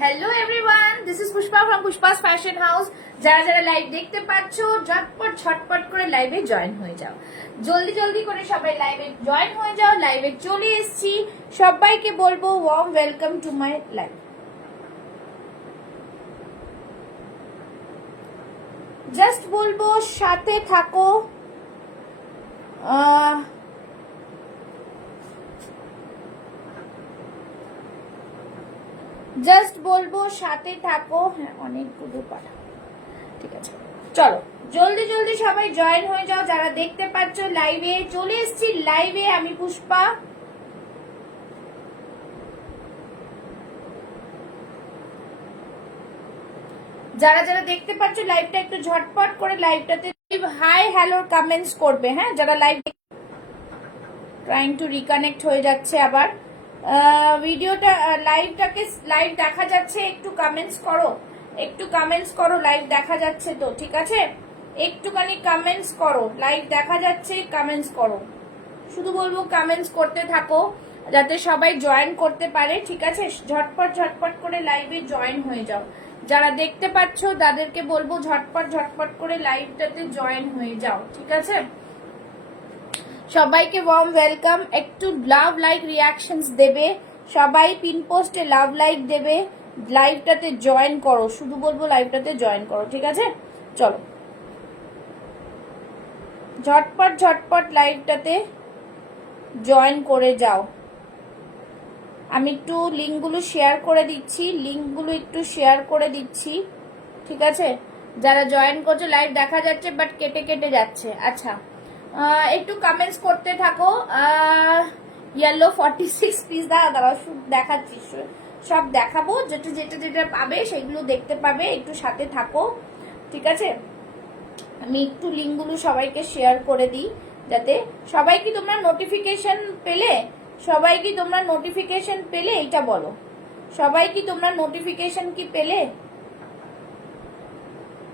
Hello everyone, this is Pushpa from Pushpa's fashion house. যারা যারা live দেখতে পাচ্ছ, ঝটপট ঝটপট করে লাইভে জয়েন হয়ে যাও। জলদি জলদি করে সবাই লাইভে জয়েন হয়ে যাও। লাইভে চলে এসেছি, সবাইকে বলবো warm welcome to my live. Just বলবো সাথে থাকো। জাস্ট বলবো সাথে থাকো। হ্যাঁ, অনেকগুলো পাঠাও, ঠিক আছে। চলো জলদি জলদি সবাই জয়েন হয়ে যাও। যারা দেখতে পাচ্ছ লাইভে চলে এসেছি। লাইভে আমি পুষ্পা। যারা যারা দেখতে পাচ্ছ লাইভটা একটু ঝটপট করে লাইভটাতে হাই হ্যালো কমেন্টস করবে। হ্যাঁ, যারা লাইভ ট্রাইং টু রিকানেক্ট হয়ে যাচ্ছে আবার ভিডিওটা লাইভটাকে লাইভ দেখা যাচ্ছে, একটু কমেন্টস করো, একটু কমেন্টস করো। লাইভ দেখা যাচ্ছে তো, ঠিক আছে? একটুখানি কমেন্টস করো। লাইভ দেখা যাচ্ছে, কমেন্টস করো। শুধু বলবো কমেন্টস করতে থাকো যাতে সবাই জয়েন করতে পারে, ঠিক আছে? ঝটপট ঝটপট করে লাইভে জয়েন হয়ে যাও। যারা দেখতে পাচ্ছ তাদেরকে বলবো ঝটপট ঝটপট করে লাইভটাতে জয়েন হয়ে যাও, ঠিক আছে? সবাইকে ওয়ার্ম ওয়েলকাম। একটু লাভ লাইক রিয়াকশনস দেবে সবাই, পিন পোস্টে লাভ লাইক দেবে। লাইভটাতে জয়েন করো, শুধু বলবো লাইভটাতে জয়েন করো, ঠিক আছে? চলো ঝটপট ঝটপট লাইভটাতে জয়েন করে যাও। আমি একটু লিঙ্কগুলো শেয়ার করে দিচ্ছি, লিঙ্কগুলো একটু শেয়ার করে দিচ্ছি, ঠিক আছে? যারা জয়েন করছে লাইভ দেখা যাচ্ছে বাট কেটে কেটে যাচ্ছে। আচ্ছা, একটু কমেন্টস করতে থাকো। ইয়েলো 46 পিস দাঁড়াও দেখাচ্ছি, সব দেখাবো। যেটা যেটা যেটা পাবে সেগুলো দেখতে পাবে, একটু সাথে থাকো, ঠিক আছে? আমি একটু লিঙ্কগুলো সবাইকে শেয়ার করে দিই যাতে সবাই কি তোমরা নোটিফিকেশন পেলে, সবাই কি তোমরা নোটিফিকেশন পেলে এটা বলো। সবাই কি তোমরা নোটিফিকেশন কি পেলে,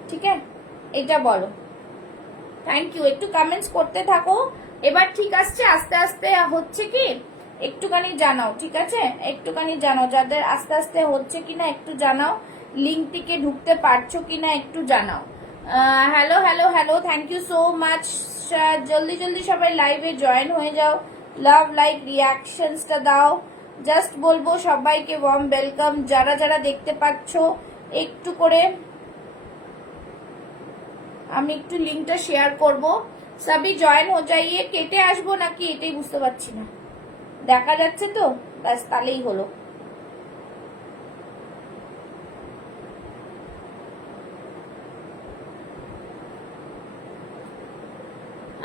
ঠিক আছে? এটা বলো। Thank you. একটু কমেন্টস করতে থাকো। এবার ঠিক আসছে, আস্তে আস্তে হচ্ছে কি একটুখানি জানাও, ঠিক আছে? একটুখানি জানাও যাদের আস্তে আস্তে হচ্ছে কিনা একটু জানাও। লিঙ্কটিকে ঢুকতে পারছো কিনা একটু জানাও। Hello hello hello, thank you so much. জলদি জলদি সবাই লাইভে জয়েন হয়ে যাও। লাভ লাইক রিয়াকশনসটা দাও। জাস্ট বলবো সবাইকে ওয়ার্ম ওয়েলকাম। যারা যারা দেখতে পাচ্ছ একটু করে আমি একটু লিঙ্কটা শেয়ার করব। সবই জয়েন হয়ে যাইয়ে। কেটে আসবো নাকি এটাই বুঝতে পারছি না। দেখা যাচ্ছে তো, ব্যাস তাহলেই হলো।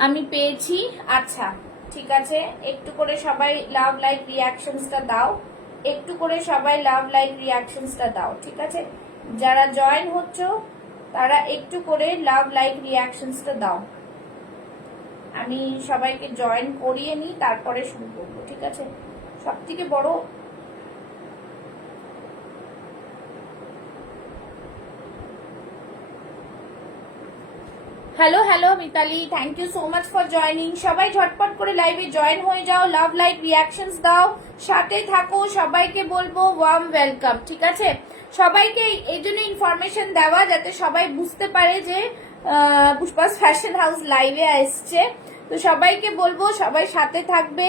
আমি পেয়েছি। আচ্ছা, ঠিক আছে। একটু করে সবাই লাভ লাইক রিয়াকশনসটা দাও। একটু করে সবাই লাভ লাইক রিয়াকশনসটা দাও, ঠিক আছে? যারা জয়েন হচ্ছ তারা একটু করে লাভ লাইক রিয়াকশনসটা দাও। আমি সবাইকে জয়েন করিয়ে নিই, তারপরে শুরু করবো, ঠিক আছে? সব থেকে বড় hello hello Mitali, thank you so much for joining. সবাই ঝটপট করে লাইভে জয়েন হয়ে যাও। লাভ লাইক রিয়াকশনস দাও, সাথে থাকো। সবাইকে বলবো ওয়ার্ম ওয়েলকাম, ঠিক আছে? সবাইকে এই জন্য ইনফরমেশন দেওয়া যাতে সবাই বুঝতে পারে যে পুষ্পাস ফ্যাশন হাউস লাইভে আসছে। তো সবাইকে বলবো সবাই সাথে থাকবে।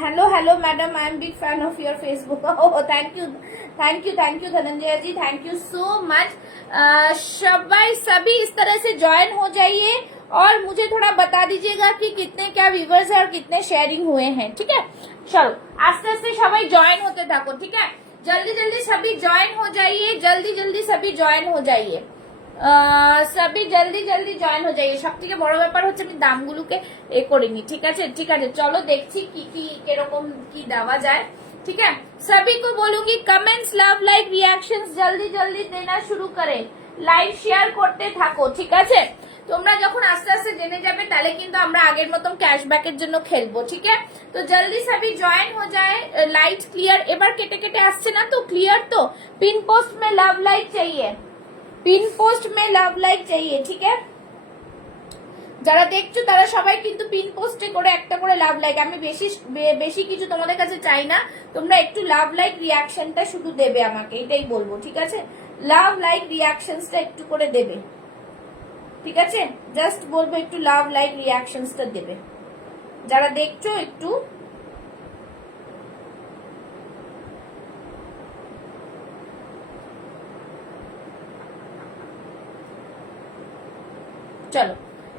Hello hello madam, I am big fan of your Facebook. Oh thank you thank you thank you Dhananjay ji, thank you so much. सबाई सभी इस तरह से ज्वाइन हो जाइए और मुझे थोड़ा बता दीजिएगा कि कितने क्या व्यूवर्स है और कितने शेयरिंग हुए हैं, ठीक है? चलो आस्ते आस्ते सबाई ज्वाइन होते থাকো, ठीक है? जल्दी जल्दी सभी ज्वाइन हो जाइए, जल्दी जल्दी सभी ज्वाइन हो जाइए। সবই জলদি জলদি জয়েন হয়ে যাই। সব থেকে বড় ব্যাপার হচ্ছে আমি দামগুলোকে এ করিনি, ঠিক আছে? ঠিক আছে, চলো দেখছি কি কি কিরকম কি দেওয়া যায়, ठीक है? सभी को बोलूंगी कमेंट्स लव लाइक रिएक्शंस जल्दी जल्दी देना शुरू करे। লাইভ শেয়ার করতে থাকো, ঠিক আছে? তোমরা যখন আস্তে আস্তে জেনে যাবে তাহলে কিন্তু আমরা আগের মতন ক্যাশব্যাকের জন্য খেলবো, ঠিক আছে? তো জলদি সবই জয়েন हो जाए। লাইট ক্লিয়ার এবার কেটে কেটে আসছে না তো? ক্লিয়ার তো? পিন পোস্ট में लव लाइक चाहिए, पिन पोस्ट में लव लाइक चाहिए, ठीक है? যারা দেখছো তারা সবাই কিন্তু পিন পোস্টে করে একটা করে লাভ লাইক, আমি বেশি কিছু তোমাদের কাছে চাই না, তোমরা একটু লাভ লাইক রিয়াকশনটা শুধু দেবে আমাকে, এটাই বলবো, ঠিক আছে? লাভ লাইক রিয়াকশনসটা একটু করে দেবে, ঠিক আছে? জাস্ট বলবো একটু লাভ লাইক রিয়াকশনসটা দেবে যারা দেখছো একটু। চলো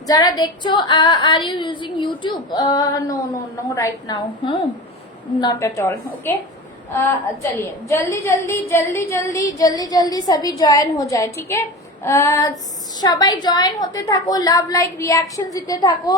যারা দেখছো, are you ইউजिंग YouTube? No no no right now, not at all, okay. चलिए जल्दी जल्दी जल्दी जल्दी जल्दी जल्दी सभी ज्वाइन हो जाए, ठीक है? সবাই জয়েন হতে থাকো, লাভ লাইক রিয়াকশন দিতে থাকো,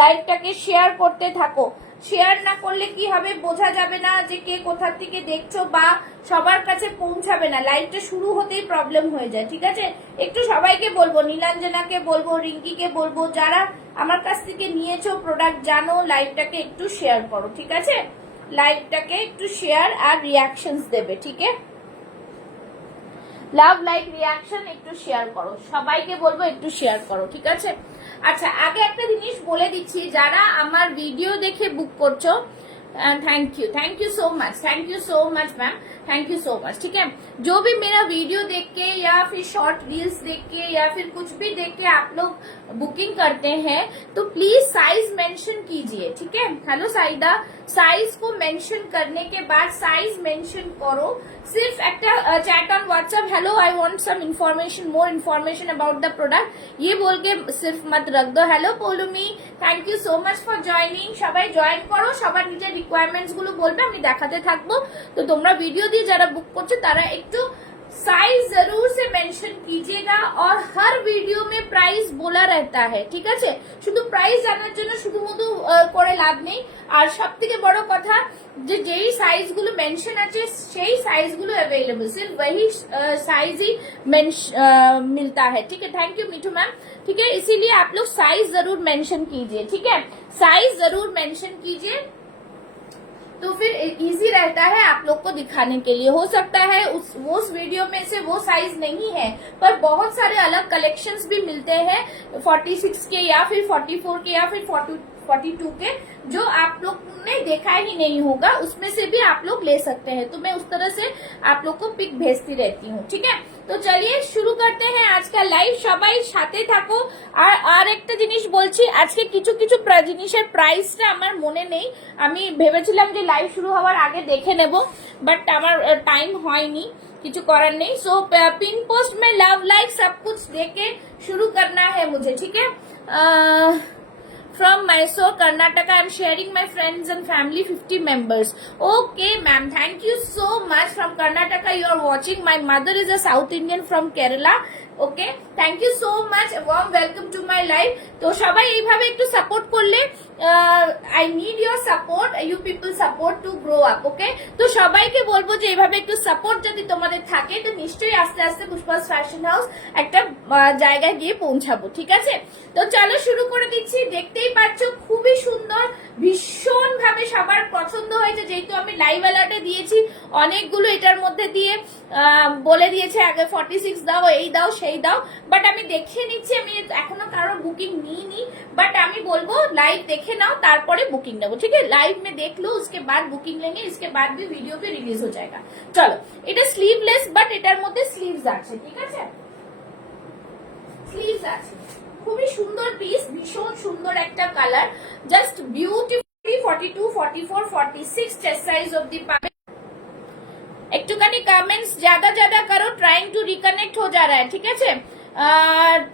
লাইকটাকে শেয়ার করতে থাকো। শেয়ার না করলে কি হবে, বোঝা যাবে না যে কে কোথা থেকে দেখছো, বা সবার কাছে পৌঁছাবে না, লাইভটা শুরু হতেই প্রবলেম হয়ে যায়, ঠিক আছে? একটু সবাইকে বলবো, নীলাঞ্জনাকে বলবো, রিঙ্কিকে বলবো, যারা আমার কাছ থেকে নিয়েছো প্রোডাক্ট জানো, লাইভটাকে একটু শেয়ার করো, ঠিক আছে? লাইভটাকে একটু শেয়ার আর রিয়াকশনস দেবে, ঠিক আছে? লাভ লাইক রিয়াকশন একটু শেয়ার করো, সবাইকে বলবো একটু শেয়ার করো, ঠিক আছে? আচ্ছা, আগে একটা জিনিস বলে দিচ্ছি, যারা আমার ভিডিও দেখে বুক করছো, thank you so much ma'am, thank you so much, ठीक है? जो भी मेरा वीडियो देख के या फिर शॉर्ट रील्स देख के या फिर कुछ भी देख के आप लोग बुकिंग करते हैं, तो प्लीज साइज मेंशन कीजिए, ठीक है? हेलो साइदा, साइज को मेंशन करने के बाद साइज मेंशन करो, सिर्फ एक chat on WhatsApp, hello I want some information, more information about the product, ये बोल के सिर्फ मत रख दो। Hello Polumi, thank you so much for joining, সবাই জয়েন করো, সবার নিজের রিকোয়ারমেন্টস গুলো বলবে, আমি দেখাতে থাকবো। তো তোমরা ভিডিও দিয়ে যারা বুক করছো তারা একটু साइज जरूर से मेंशन कीजिएगा, और हर वीडियो में प्राइस बोला रहता है, ঠিক আছে? শুধু প্রাইস জানার জন্য শুধুমাত্র করে লাভ নেই। আর সবথেকে বড় কথা, যে যেই সাইজ গুলো মেনশন আছে সেই সাইজ গুলো अवेलेबल, सिर्फ वही साइज ही मिलता है, ठीक है? थैंक यू मिठू मैम, ठीक है? इसीलिए आप लोग साइज जरूर मेंशन कीजिए, ठीक है? साइज जरूर मेंशन कीजिए, तो फिर इजी रहता है आप लोग को दिखाने के लिए। हो सकता है उस वीडियो में से वो साइज नहीं है, पर बहुत सारे अलग कलेक्शंस भी मिलते हैं 46 के या फिर 44 के या फिर 42 के, जो आप लोग ने देखा ही नहीं होगा, उसमें से भी आप लोग ले सकते हैं। तो मैं उस तरह से आप लोग को पिक भेजती रहती हूँ, ठीक है? তো চলিয়ে শুরু করতে हैं आज का লাইভ, সবাই সাথে থাকো। আর একটা জিনিস বলছি, আজকে কিছু কিছু জিনিসের প্রাইসটা আমার মনে নেই, আমি ভেবেছিলাম যে লাইভ শুরু হওয়ার আগে দেখে নেব, বাট আমার টাইম হয়নি, কিছু করার নেই। সো पिन पोस्ट में लव लाइक सब कुछ देके शुरू करना है मुझे, ठीक है? From Mysore, Karnataka, I am sharing my friends and family 50 members. Okay, ma'am. Thank you so much. From Karnataka, you are watching. My mother is a South Indian from Kerala. Okay, thank you so much. A warm welcome to my live. তো সবাই এইভাবে একটু support করলে, I need your support. You people support to grow up. Okay, তো সবাইকে বলবো যে এইভাবে একটু সাপোর্ট যদি তোমাদের থাকে, তো নিশ্চয়ই আস্তে আস্তে পুষ্পাস ফ্যাশন হাউস একটা জায়গায় গিয়ে পৌঁছাবো, ঠিক আছে? তো চলো শুরু করে দিচ্ছি। দেখতেই পাচ্ছ খুবই সুন্দর, ভীষণ ভাবে সবার পছন্দ হয়েছে, যেহেতু আমি লাইভ অ্যালার্টে দিয়েছি অনেকগুলো, এটার মধ্যে দিয়ে বলে দিয়েছে আগে 46 দাও, এই দাও, সেই দাও, বাট আমি দেখে নিচ্ছি, আমি এখনো কারো বুকিং নিইনি, বাট আমি বলবো লাইভ দেখে नाउ তারপরে বুকিং নেবো, ঠিক আছে? লাইভ में देख लो, उसके बाद बुकिंग लेंगे, इसके बाद भी वीडियो भी रिलीज हो जाएगा। चलो, এটা স্লিভলেস, বাট এটার মধ্যে স্লিভস আছে, ঠিক আছে? স্লিভস আছে, খুবই সুন্দর পিস, ভীষণ সুন্দর একটা colour, just beautiful. 42, 44, 46 chest size অবধি পাবে। একটুখানি কমেন্টস ज्यादा करो, ट्राइंग टू रिकनेक्ट हो जा रहा है, ঠিক আছে?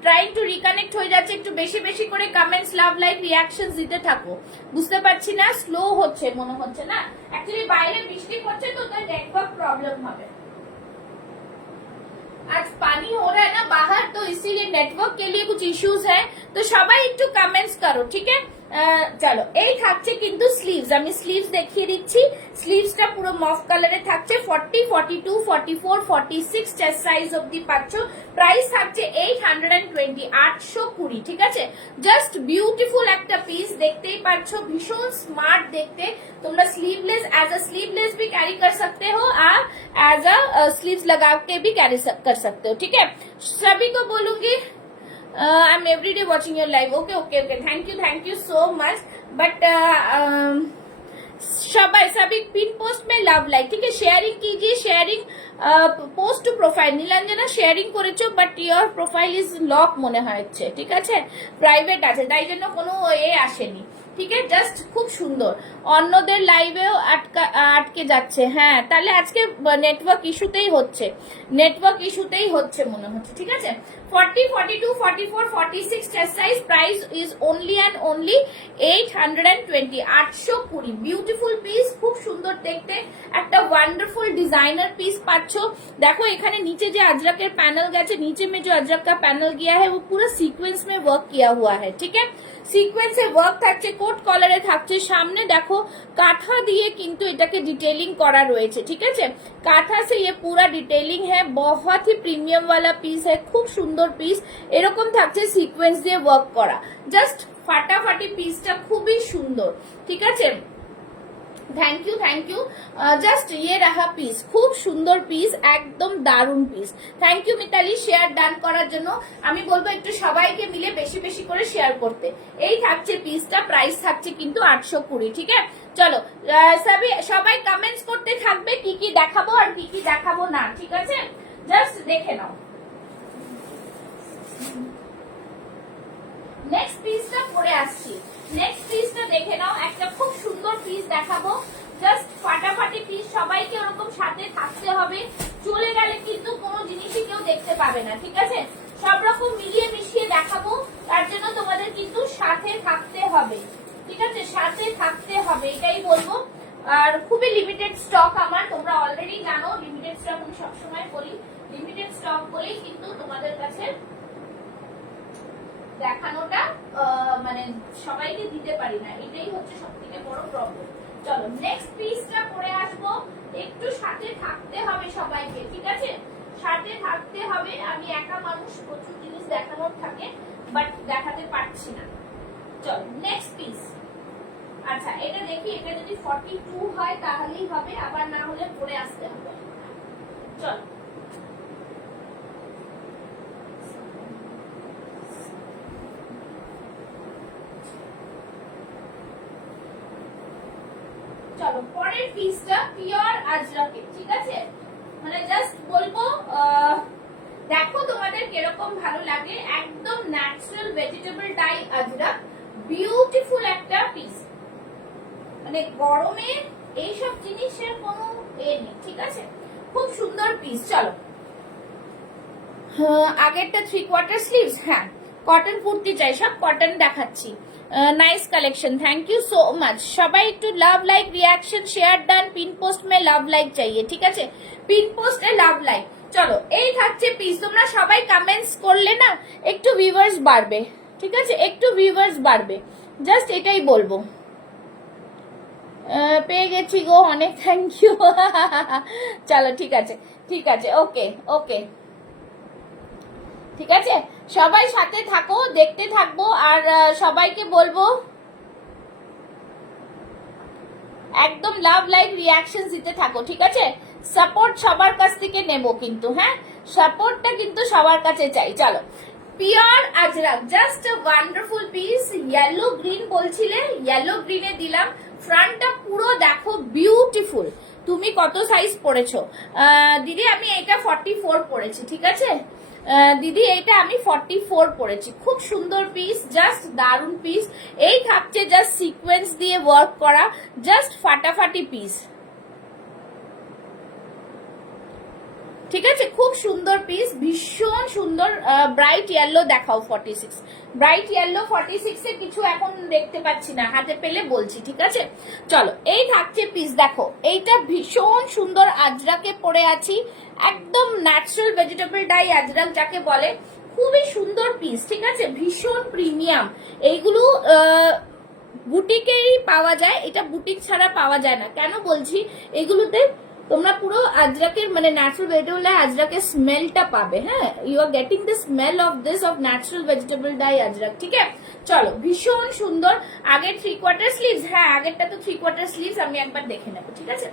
ট্রাইং টু রিকানেক্ট হয়ে যাচ্ছে, একটু বেশি বেশি করে কমেন্টস, লাভ লাইক রিয়াকশনস দিতে থাকো। বুঝতে পারছি না, স্লো হচ্ছে মনে হচ্ছে না, অ্যাকচুয়ালি বাইরে বৃষ্টি হচ্ছে তো তাই নেটওয়ার্ক প্রবলেম হবে। आज पानी हो रहा है ना बाहर, तो इसीलिए नेटवर्क के लिए कुछ इश्यूज है, तो সবাই একটু কমেন্টস করো, ঠিক আছে? চলো, এই থাকছে কিন্তু স্লিভস, আমি স্লিভস দেখিয়ে দিচ্ছি। স্লিভসটা পুরো মফ কালারে থাকছে, 40, 42, 44, 46 চেস্ট সাইজ অবধি পাচ্ছ। প্রাইস থাকছে 820, 820, ঠিক আছে? জাস্ট বিউটিফুল একটা পিস, দেখতেই পাচ্ছ, ভীষণ স্মার্ট দেখতে। তোমরা स्लीवलेस एज अ स्लीवलेस भी कैरी कर सकते हो, और एज अ स्लीव्स लगा के भी कैरी कर सकते हो, ठीक है? सभी को बोलूंगी I'm every day watching your live. Okay. Thank you so much. But सभी पिन पोस्ट में लव लाइक, ठीक है, शेयरिंग कीजिए, sharing post to profile. Nilanjana sharing করেছো but your profile is lock মনে হচ্ছে, ঠিক আছে, প্রাইভেট আছে, তাই জন্য কোনো এ আসেনি, ঠিক আছে। জাস্ট খুব সুন্দর, অন্যদের লাইভেও আটকে যাচ্ছে। হ্যাঁ, তাহলে আজকে নেটওয়ার্ক ইস্যুতেই হচ্ছে, নেটওয়ার্ক ইস্যুতেই হচ্ছে মনে হচ্ছে, ঠিক আছে। 40, 42, 44, 46 chest size, price is only and only 820, 820। Beautiful piece, খুব সুন্দর দেখতে, একটা ওয়ান্ডারফুল ডিজাইনার পিস পাচ্ছ। देखो এখানে নিচে যে अजरक पैनल গেছে, নিচে में जो अजरक का पैनल गया है वो पूरा सीक्वेंस में वर्क किया हुआ है, ठीक है। সিকোয়েন্সে ওয়ার্ক থাকছে, কোট কলারে থাকছে, সামনে দেখো কাঁথা দিয়ে কিন্তু এটাকে ডিটেলিং করা রয়েছে, ঠিক আছে। কাঁথা সে ये पूरा डिटेलिंग है, बहुत ही प्रीमियम वाला पीस है, খুব সুন্দর পিস। এরকম থাকছে সিকোয়েন্স দিয়ে ওয়ার্ক করা, জাস্ট ফাটাফাটি পিসটা খুবই সুন্দর, ঠিক আছে। थैंक यू জাস্ট ये रहा পিস, খুব সুন্দর পিস, একদম দারুন piece. Thank you Mitali share done করার জন্য। আমি বলবো একটু সবাইকে মিলে বেশি বেশি করে শেয়ার করতে। এই থাকছে পিসটা, প্রাইস থাকছে কিন্তু 820, ঠিক আছে। চলো সবাই কমেন্টস করতে থাকবে কি কি দেখাবো আর কি কি দেখাবো না, ঠিক আছে, জাস্ট দেখে নাও। নেক্সট পিসটা পরে আসছি, নেক্সট পিসটা দেখে নাও, একটা খুব সুন্দর পিস দেখাবো, জাস্ট ফাটাফাটি পিস। সবাইকে ওরকম সাথে থাকতে হবে, চলে গেলে কিন্তু কোনো জিনিসই কেউ দেখতে পাবে না, ঠিক আছে। সব রকম মিলিয়ে মিশিয়ে দেখাবো, তার জন্য তোমাদের কিন্তু সাথে থাকতে হবে, ঠিক আছে, সাথে থাকতে হবে, এটাই বলবো। আর খুবই লিমিটেড স্টক আমার, তোমরা অলরেডি জানো লিমিটেড স্টক আমি সবসময় বলি, লিমিটেড স্টক বলেই কিন্তু তোমাদের কাছে দেখানোটা মানে সবাইকে দিতে পারি না, এটাই হচ্ছে সবথেকে বড় প্রবলেম। চলো নেক্সট পিসটা পরে আসবো, একটু সাথে থাকতে হবে সবাইকে, ঠিক আছে, সাথে থাকতে হবে। আমি একা মানুষ, প্রচুর জিনিস দেখানোর থাকে বাট দেখাতে পারছি না। চলো নেক্সট পিস। আচ্ছা এটা দেখি, এটা যদি 42 হয় তাহলেই হবে, আবার না হলে পরে আসতে হবে। চলো চলো পরের পিসটা পিওর আজরাকে, ঠিক আছে, মানে জাস্ট বলবো দেখো তোমাদের কিরকম ভালো লাগে, একদম natural vegetable dye Ajrak, beautiful একটা পিস, মানে গরমে এইসব জিনিসের কোনো এ নেই, ঠিক আছে, খুব সুন্দর পিস। চলো আগেরটা 3/4 স্লিভস, হ্যাঁ কটন কুর্তি চাই, সব কটন দেখাচ্ছি। Nice collection, thank you so much. সবাই একটু love like reaction share done, pin post মে লাভ লাইক চাইয়ে, ঠিক আছে, পিন পোস্টে লাভ লাইক। চলো এই থাকছে পিস, তোমরা সবাই কমেন্টস করলে না একটু ভিউয়ার্স বাড়বে, ঠিক আছে, একটু ভিউয়ার্স বাড়বে, জাস্ট এটাই বলবো। পেয়ে গেছি গো, অনেক থ্যাংক ইউ। চলো ঠিক আছে, ঠিক আছে, ওকে ওকে, ঠিক আছে, সবাই সাথে থাকো, দেখতে থাকবো, আর সবাইকে বলবো একদম লাভ লাইক রিয়াকশন দিতে থাকো, ঠিক আছে, সাপোর্ট সবার কাছ থেকে নেব কিন্তু, হ্যাঁ সাপোর্টটা কিন্তু সবার কাছে চাই। চলো pure Ajrak, just wonderful piece, yellow green বলছিলে, ইয়েলো গ্রিনে দিলাম, ফ্রন্টটা পুরো দেখো বিউটিফুল। তুমি কত সাইজ পড়েছো দিদি? আমি এটা 44 পড়েছি, ঠিক আছে দিদি, এটা আমি 44 পড়েছি, খুব সুন্দর পিস, জাস্ট দারুন পিস। এই থাকছে জাস্ট সিকোয়েন্স দিয়ে ওয়ার্ক করা, জাস্ট ফাটাফাটি পিস, ঠিক আছে, খুব সুন্দর পিস, ভীষণ সুন্দর। ব্রাইট ইয়েলো দেখাও 46, ব্রাইট ইয়েলো 46 এ কিছু এখন দেখতে পাচ্ছি না, হাতে পেলে বলছি, ঠিক আছে। চলো এই থাকছে পিস, দেখো এইটা ভীষণ সুন্দর আজরাকে পরে আছি, একদম ন্যাচারাল ভেজিটেবল ডাই আজরাক যাকে বলে, খুবই সুন্দর পিস, ঠিক আছে, ভীষণ প্রিমিয়াম। এইগুলো বুটিকেই পাওয়া যায়, এটা বুটিক ছাড়া পাওয়া যায় না। কেন বলছি, এগুলোতে তোমরা পুরো আজরাকের মানে ন্যাচারাল ভেজিটেবল ডাই আজরাকের স্মেলটা পাবে, হ্যাঁ you are getting the smell of this of natural vegetable dye Ajrakh, ঠিক আছে। চলো ভীষণ সুন্দর। আগের 3/4 স্লিভস, হ্যাঁ আগেরটা তো 3/4 স্লিভস, আমি একবার দেখে নেবো, ঠিক আছে।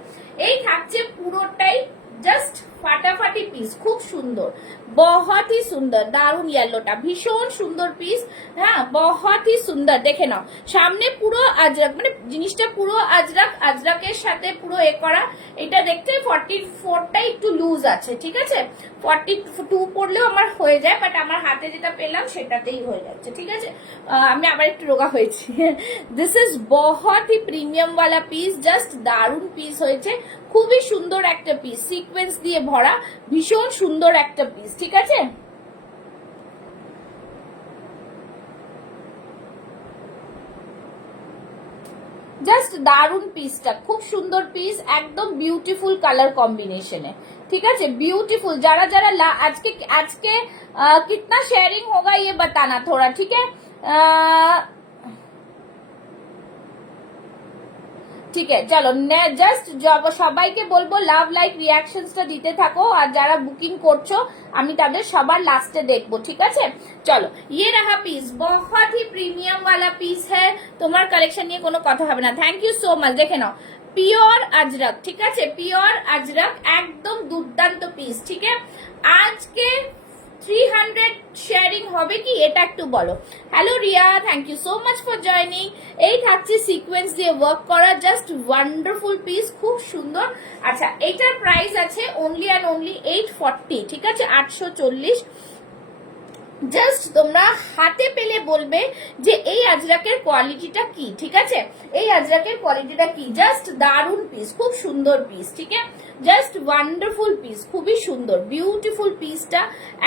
এই থাকছে পুরোটাই জাস্ট ফাটাফাটি পিস, খুব সুন্দর, बहुत ही সুন্দর, দারুন ইয়েলোটা ভীষণ সুন্দর পিস। হ্যাঁ बहुत ही সুন্দর, দেখে নাও সামনে পুরো আজরাক, মানে জিনিসটা পুরো আজরাক, আজরাকের সাথে পুরো এ করা। এটা দেখতে 44টা একটু লুজ আছে, ঠিক আছে, 42 পড়লেও আমার হয়ে যায়, বাট আমার হাতে যেটা পেলাম সেটাতেই হয়ে যাচ্ছে, ঠিক আছে। আমি আবার একটু রোগা হয়েছি। দিস ইজ बहुत ही প্রিমিয়াম वाला পিস, জাস্ট দারুন পিস হয়েছে, খুবই সুন্দর একটা পিস, সিকোয়েন্স দিয়ে ভরা, ভীষণ সুন্দর একটা পিস, ঠিক আছে। জাস্ট দারুন পিসটা, খুব সুন্দর পিস, একদম বিউটিফুল কালার কম্বিনেশনে, ঠিক আছে, বিউটিফুল। যারা যারা আজকে আজকে कितना शेयरिंग होगा ये बताना थोड़ा, ठीक है। ঠিক আছে চলো, জাস্ট সবাইকে বলবো লাভ লাইক রিয়াকশনসটা দিতে থাকো, আর যারা বুকিং করছো আমি তাদের সবার লাস্টে দেখবো, ঠিক আছে। চলো ये रहा পিস, बहुत ही প্রিমিয়াম वाला পিস হ্যাঁ, তোমার কালেকশন নিয়ে কোনো কথা হবে না। থ্যাংক ইউ সো মাচ, দেখে নাও পিওর আজরাক, ঠিক আছে, পিওর আজরাক, একদম দুর্দান্ত পিস, ঠিক আছে। আজকে 300 শেয়ারিং হবে কি এটা একটু বলো। Hello Riya, thank you so much for joining. এই থাকছে সিকোয়েন্স দিয়ে ওয়ার্ক করা, জাস্ট ওয়ান্ডারফুল পিস, খুব সুন্দর। আচ্ছা এটার প্রাইস আছে অনলি অ্যান্ড অনলি 840, ঠিক আছে, 840। জাস্ট তোমরা হাতে পেলে বলবে যে এই আজরাকের কোয়ালিটিটা কি, ঠিক আছে, এই আজরাকের কোয়ালিটিটা কি। জাস্ট দারুন পিস, খুব সুন্দর পিস, ঠিক আছে, জাস্ট ওয়ান্ডারফুল পিস, খুবই সুন্দর বিউটিফুল পিসটা,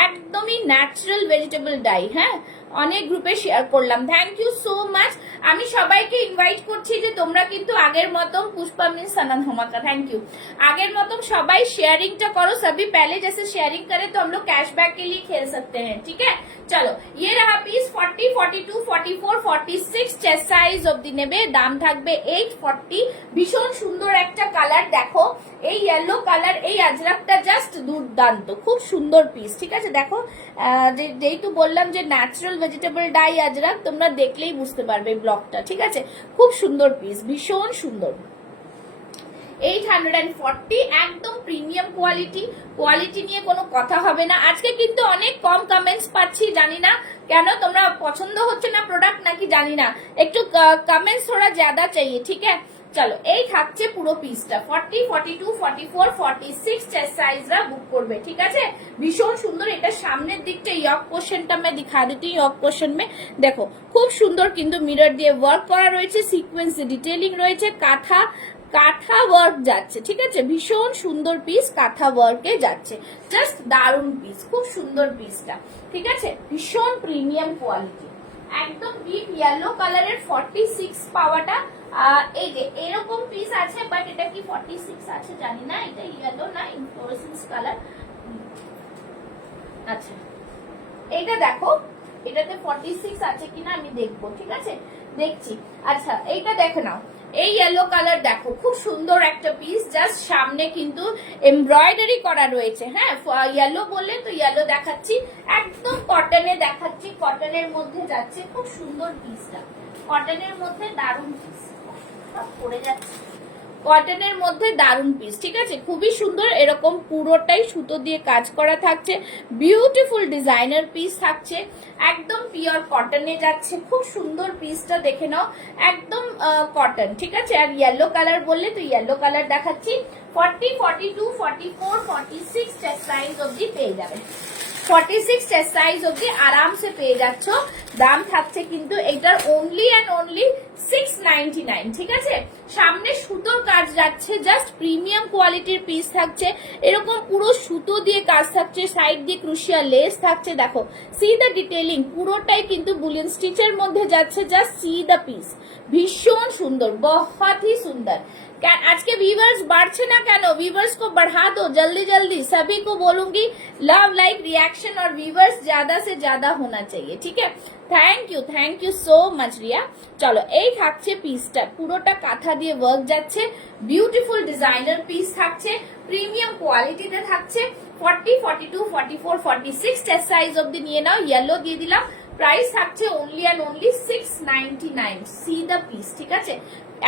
একদমই ন্যাচারাল ভেজিটেবল ডাই। হ্যাঁ অনেক গ্রুপে শেয়ার করলাম, থ্যাংক ইউ সো মাচ। আমি সবাইকে ইনভাইট করছি যে তোমরা কিন্তু আগের মতন, পুষ্পা মিন সনন হমাকা, থ্যাংক ইউ, আগের মতন সবাই শেয়ারিংটা করো। सभी पहले जैसे शेयरिंग करे तो हम लोग कैशबैक के लिए खेल सकते हैं, ठीक है। चलो ये रहा পিস 40, 42, 44, 46 চেস্ট সাইজ অবধি নেবে, দাম থাকবে 840। ভীষণ সুন্দর একটা কালার, দেখো এই ইয়েলো কালার, এই আজরাকটা জাস্ট দুর্দান্ত, খুব সুন্দর পিস, ঠিক আছে। দেখো যেহেতু বললাম যে ন্যাচারাল ভেজিটেবল ডাই আজরাক, তোমরা দেখলেই বুঝতে পারবে ব্লগটা, ঠিক আছে, খুব সুন্দর পিস, ভীষণ সুন্দর। 840, একদম প্রিমিয়াম কোয়ালিটি, কোয়ালিটি নিয়ে কোনো কথা হবে না। আজকে কিন্তু অনেক কম কমেন্টস পাচ্ছি, জানি না কেন, তোমরা পছন্দ হচ্ছে না প্রোডাক্ট নাকি জানি না, একটু কমেন্টস থোড়া জ্যাদা চাইয়ে, ঠিক আছে। চলো এই থাকছে পুরো পিসটা 40, 42, 44, 46 চেস্ট সাইজরা বুক করবে, ঠিক আছে, ভীষণ সুন্দর। এটা সামনের দিকটা ইয়ক পোর্শনটা मैं दिखा देती हूँ। ইয়ক পোর্শন में দেখো খুব সুন্দর কিন্তু মিরর দিয়ে ওয়ার্ক করা রয়েছে, সিকোয়েন্স ডিটেইলিং রয়েছে, কাঁথা ওয়ার্ক যাচ্ছে, ঠিক আছে, ভীষণ সুন্দর পিস, কাঁথা ওয়ার্কে যাচ্ছে, জাস্ট দারুন পিস, খুব সুন্দর পিসটা, ঠিক আছে, ভীষণ প্রিমিয়াম কোয়ালিটি, একদম ডিপ ইয়েলো কালারের 46 পাওয়াটা। এই যে এরকম পিস আছে, বাট এটা কি 46 আছে জানি না, এটা ইয়েলো না, ইনফ্লোরেসেন্স কালার। আচ্ছা এটা দেখো, এটাতে 46 আছে কিনা আমি দেখবো, ঠিক আছে, দেখছি। আচ্ছা এইটা দেখে নাও, এই ইয়েলো কালার দেখো, খুব সুন্দর একটা পিস, জাস্ট সামনে কিন্তু এমব্রয়ডারি করা রয়েছে। হ্যাঁ ইয়েলো বললে তো ইয়েলো দেখাচ্ছি, একদম কটনে দেখাচ্ছি, কটনের মধ্যে যাচ্ছে, খুব সুন্দর পিসটা, কটনের মধ্যে দারুন পিস, পড়ে যাচ্ছে, কটনের মধ্যে দারুন পিস, ঠিক আছে, খুবই সুন্দর, এরকম পুরোটাই সুতো দিয়ে কাজ করা থাকছে, বিউটিফুল ডিজাইনার পিস থাকছে, একদম পিওর কটনে যাচ্ছে, খুব সুন্দর পিসটা দেখে নাও, একদম কটন, ঠিক আছে। আর ইয়েলো কালার বললে তো ইয়েলো কালার দেখাচ্ছি, 40, 42, 44, 46 চেস্ট সাইজ অবধি পেয়ে যাবে, 46 চেস্ট সাইজ অবধি আরাম সে পেয়ে যাচ্ছ। দাম থাকছে কিন্তু এটার অনলি অ্যান্ড অনলি 699, ঠিক আছে। সামনে সুতোর কাজ যাচ্ছে, জাস্ট প্রিমিয়াম কোয়ালিটির পিস থাকছে, এরকম পুরো সুতো দিয়ে কাজ থাকছে, সাইড দিয়ে ক্রুশিয়াল লেস থাকছে, দেখো সি দ্য ডিটেইলিং, পুরোটাই কিন্তু বুলিয়ন স্টিচের মধ্যে যাচ্ছে, জাস্ট সি দ্য পিস, ভীষণ সুন্দর, बहुत ही সুন্দর। আজকে ভিউয়ার্স বাড়ছে না কেন, ভিউয়ার্স को बढ़ा दो जल्दी जल्दी, सभी को बोलूंगी लव लाइक रिएक्शन और व्यूअर्स ज्यादा से ज्यादा होना चाहिए, ठीक है। Thank you so much Riya. চলো এই থাকছে পিসটা, পুরোটা কাঁথা দিয়ে ওয়ার্ক যাচ্ছে, বিউটিফুল ডিজাইনার পিস থাকছে, প্রিমিয়াম কোয়ালিটিতে থাকছে, 40, 42, 44, 46 চেস্ট সাইজ অবধি নিয়ে নাও, ইয়েলো দিয়ে দিলাম, প্রাইস থাকছে only and only 699, C the piece, ঠিক আছে,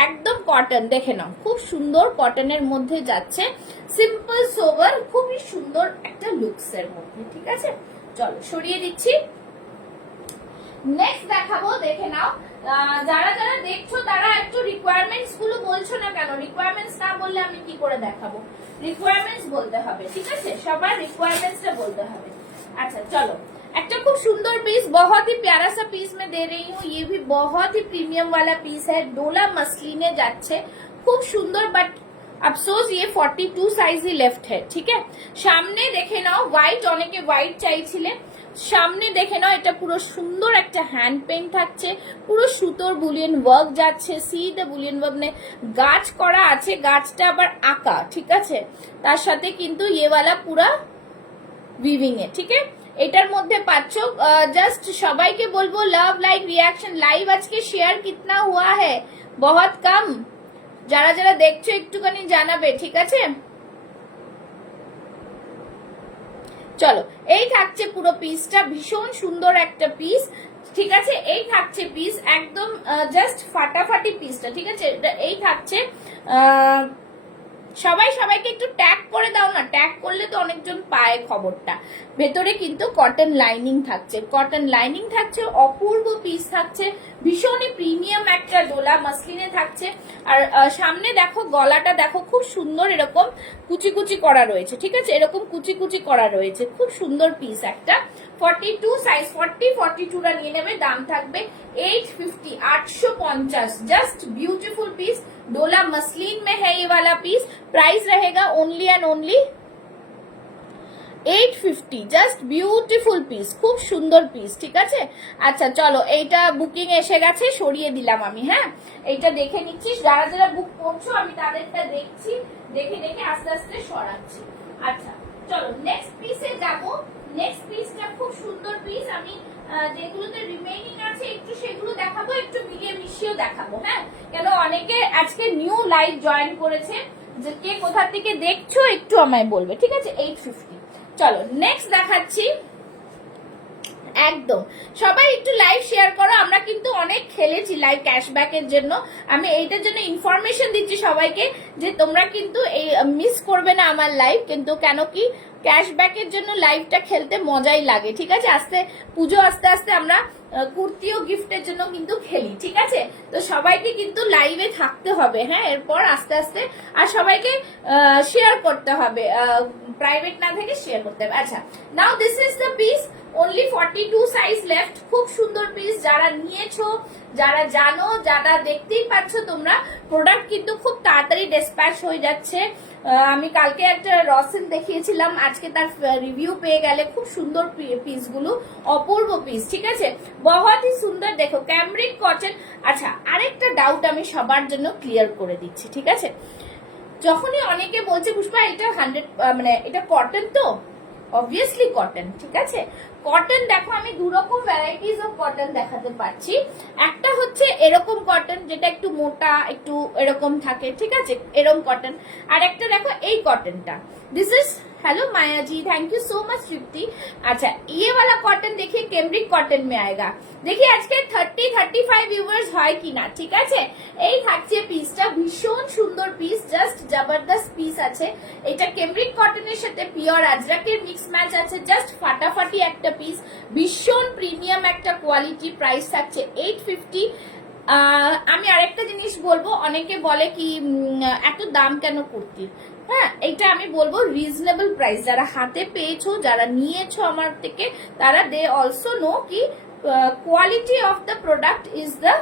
একদম কটন, দেখে নাও খুব সুন্দর কটনের মধ্যে যাচ্ছে, সিম্পল সোবার, খুবই সুন্দর একটা লুকস এর মধ্যে। ঠিক আছে, চলো সরিয়ে দিচ্ছি। নেক্সট দেখাবো, দেখে নাও। যারা যারা দেখছো তারা একটু রিকোয়ারমেন্টস গুলো বলছো না কেন? রিকোয়ারমেন্টস না বললে আমি কি করে দেখাবো? রিকোয়ারমেন্টস বলতে হবে, ঠিক আছে? সবার রিকোয়ারমেন্টসটা বলতে হবে। अच्छा चलो, একটা খুব সুন্দর পিস, बहुत ही प्यारा सा पीस मैं दे रही हूँ। ये भी बहुत ही प्रीमियम वाला पीस है, डोला मसलिने যাচ্ছে, খুব সুন্দর। বাট अफसोस ये 42 সাইজ ही लेफ्ट है। ठीक है, সামনে দেখে নাও হোয়াইট, অনেকে হোয়াইট চাইছিলে। সামনে দেখে নাও, এটা পুরো সুন্দর একটা হ্যান্ড পেইন্ট থাকছে, পুরো সুতোর বুলিয়ন ওয়ার্ক যাচ্ছে। সি দ্য বুলিয়ন ওয়ার্ক, মানে গাছ করা আছে, গাছটা আবার আঁকা। ঠিক আছে, তার সাথে কিন্তু ইয়েওয়ালা পুরা উইভিং এ। ঠিক আছে, এটার মধ্যে পাচ্ছ। জাস্ট সবাইকে বলবো লাভ লাইক রিয়াকশন। লাইভ আজকে শেয়ার কিতনা হুয়া হ্যায়? বহুত কম। যারা যারা দেখছো একটুখানি জানাবে, ঠিক আছে? চলো, এই থাকছে পুরো পিসটা, ভীষণ সুন্দর একটা পিস। ঠিক আছে, এই থাকছে পিস একদম জাস্ট ফাটাফাটি পিসটা। ঠিক আছে, এই থাকছে। সবাই সবাইকে একটু ট্যাগ করে দাও না, ট্যাগ করলে তো অনেকজন পায় খবরটা। ভেতরে কিন্তু কটন লাইনিং থাকছে, কটন লাইনিং থাকছে, অপূর্ব পিস থাকছে, ভীষণই প্রিমিয়াম একটা ডোলা মাসলিনে থাকছে। আর সামনে দেখো, গলাটা দেখো, খুব সুন্দর এরকম কুচি কুচি করা রয়েছে। ঠিক আছে, এরকম কুচি কুচি করা রয়েছে, খুব সুন্দর পিস একটা। 42 সাইজ, 42টা নিয়ে নেবে। দাম থাকবে 850, 850। जस्ट ब्यूटीफुल पीस, डोला मसलिन में है ये वाला पीस। प्राइस रहेगा only and only 850। Just beautiful piece, খুব সুন্দর পিস। ঠিক আছে, আচ্ছা চলো, এইটা বুকিং এসে গেছে, সরিয়ে দিলাম আমি। হ্যাঁ, এইটা দেখে নিচ্ছিস, যারা যারা বুক করছো আমি তাদেরটা দেখছি, দেখে দেখে আস্তে আস্তে সরাচ্ছি। আচ্ছা চলো, নেক্সট পিসে যাবো। নেক্সট পিসটা খুব সুন্দর পিস। আমি যেগুলোতে রিমেইনিং আছে একটু সেগুলো দেখাবো, একটু মিলিয়ে মিশিয়েও দেখাবো। হ্যাঁ, কেন অনেকে আজকে নিউ লাইভ জয়েন করেছে, যে কে কোথা থেকে দেখছো একটু আমায় বলবে। ঠিক আছে, 850। চলো নেক্সট দেখাচ্ছি। একদম সবাই একটু লাইভ শেয়ার করো। আমরা কিন্তু অনেক খেলেছি লাইভ ক্যাশব্যাকের জন্য। আমি এইটার জন্য ইনফরমেশন দিচ্ছি সবাইকে, যে তোমরা কিন্তু এই মিস করবে না আমার লাইভ। কিন্তু কেন কি, ক্যাশব্যাকের জন্য লাইভটা খেলতে মজাই লাগে। ঠিক আছে, পুজো আস্তে আস্তে আমরা কুর্তি ও গিফটের জন্য কিন্তু খেলি। ঠিক আছে, তো সবাইকে কিন্তু লাইভে থাকতে হবে। হ্যাঁ, এরপর আস্তে আস্তে আর সবাইকে শেয়ার করতে হবে, প্রাইভেট না থেকে শেয়ার করতে হবে। আচ্ছা, now this is the piece, only 42 size left. খুব সুন্দর পিস, যারা নিয়েছো, যারা জানো, যারা দেখতেই পাচ্ছ তোমরা, প্রোডাক্ট কিন্তু খুব তাড়াতাড়ি ডিসপ্যাচ হয়ে যাচ্ছে। আমি কালকে একটা রসিন দেখিয়েছিলাম, আজকে তার রিভিউ পেয়ে গেলে। খুব সুন্দর পিসগুলো, অপূর্ব পিস। ঠিক আছে, বহুত হি সুন্দর। দেখো, ক্যামব্রিক কটন। আচ্ছা, আরেকটা ডাউট আমি সবার জন্য ক্লিয়ার করে দিচ্ছি। ঠিক আছে, যখনই অনেকে বলছে পুষ্পা এটা 100 মানে এটা কটন, তো অবভিয়াসলি কটন। ঠিক আছে, কটন দেখো, আমি দু রকম ভ্যারাইটিস অফ কটন দেখাতে পারছি। একটা হচ্ছে এরকম কটন, যেটা একটু মোটা, একটু এরকম থাকে। ঠিক আছে, এরকম কটন। আর একটা দেখো এই কটনটা, this is, hello Maya ji, thank you so much Tripti. अच्छा, ये वाला कॉटन देखिए कैमब्रिक कॉटन में आएगा। देखिए আজকে 30-35 ভিউয়ার্স হয় কিনা। ঠিক আছে, এই থাকছে পিসটা, ভীষণ সুন্দর পিস, জাস্ট জবরদস্ত পিস আছে। এটা ক্যামব্রিক কটনের সাথে পিওর আজরাকের মিক্স ম্যাচ আছে, জাস্ট ফাটাফাটি একটা পিস, ভীষণ প্রিমিয়াম একটা কোয়ালিটি। প্রাইস থাকছে 850। আমি আরেকটা জিনিস বলবো, অনেকে বলে কি এত দাম কেন কুর্তির। হ্যাঁ, এইটা আমি বলবো রিজনেবল প্রাইস। যারা হাতে পেয়েছো, যারা নিয়েছো আমার থেকে, তারা দে অলসো নো কি quality of the product is the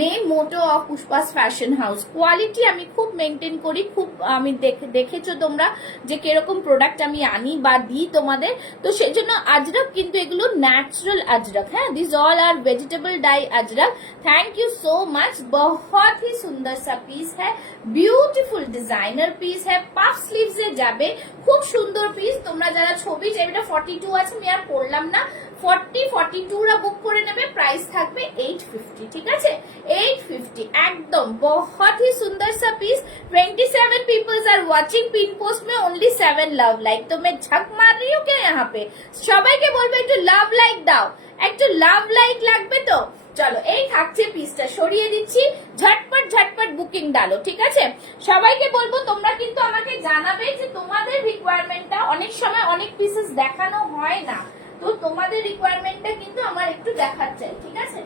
main motto of Pushpa's fashion house. Quality আমি খুব মেনটেন করি, খুব আমি দেখেছো তোমরা যে কিরকম প্রোডাক্ট আমি আনি বা দিই তোমাদের। তো সেই জন্য আজরক কিন্তু এগুলো ন্যাচারাল আজরক। হ্যাঁ, this all are vegetable dye ajrak. Thank you so much. बहुत ही सुंदर सा पीस है, বিউটিফুল ডিজাইনার পিস है, পাফ স্লিভস এ যাবে, খুব সুন্দর পিস। তোমরা যারা ছবি চাইবে, 42 আছে, আমি আর পড়লাম না, 42 রা বুক করে নেবে। প্রাইস থাকবে 850। ঠিক আছে, 850 एकदम। बहुत ही सुंदर सा piece. 27 peoples are watching. Pin post में ओनली 7 लव लाइक। तो मैं झक मार रही हूँ क्या यहाँ पे? সবাইকে বলবো একটু লাভ লাইক দাও, একটু লাভ লাইক লাগবে। তো চলো এই থাকছে পিসটা, সরিয়ে দিচ্ছি, ঝটপট ঝটপট বুকিং ডালো, ঠিক আছে? সবাইকে বলবো তোমরা কিন্তু আমাকে জানাবে যে তোমাদের রিকোয়ারমেন্টটা, অনেক সময় অনেক পিসেস দেখানো হয় না, তো তোমাদের রিকোয়ারমেন্টটা কিন্তু আমার একটু দেখার চাই, ঠিক আছে?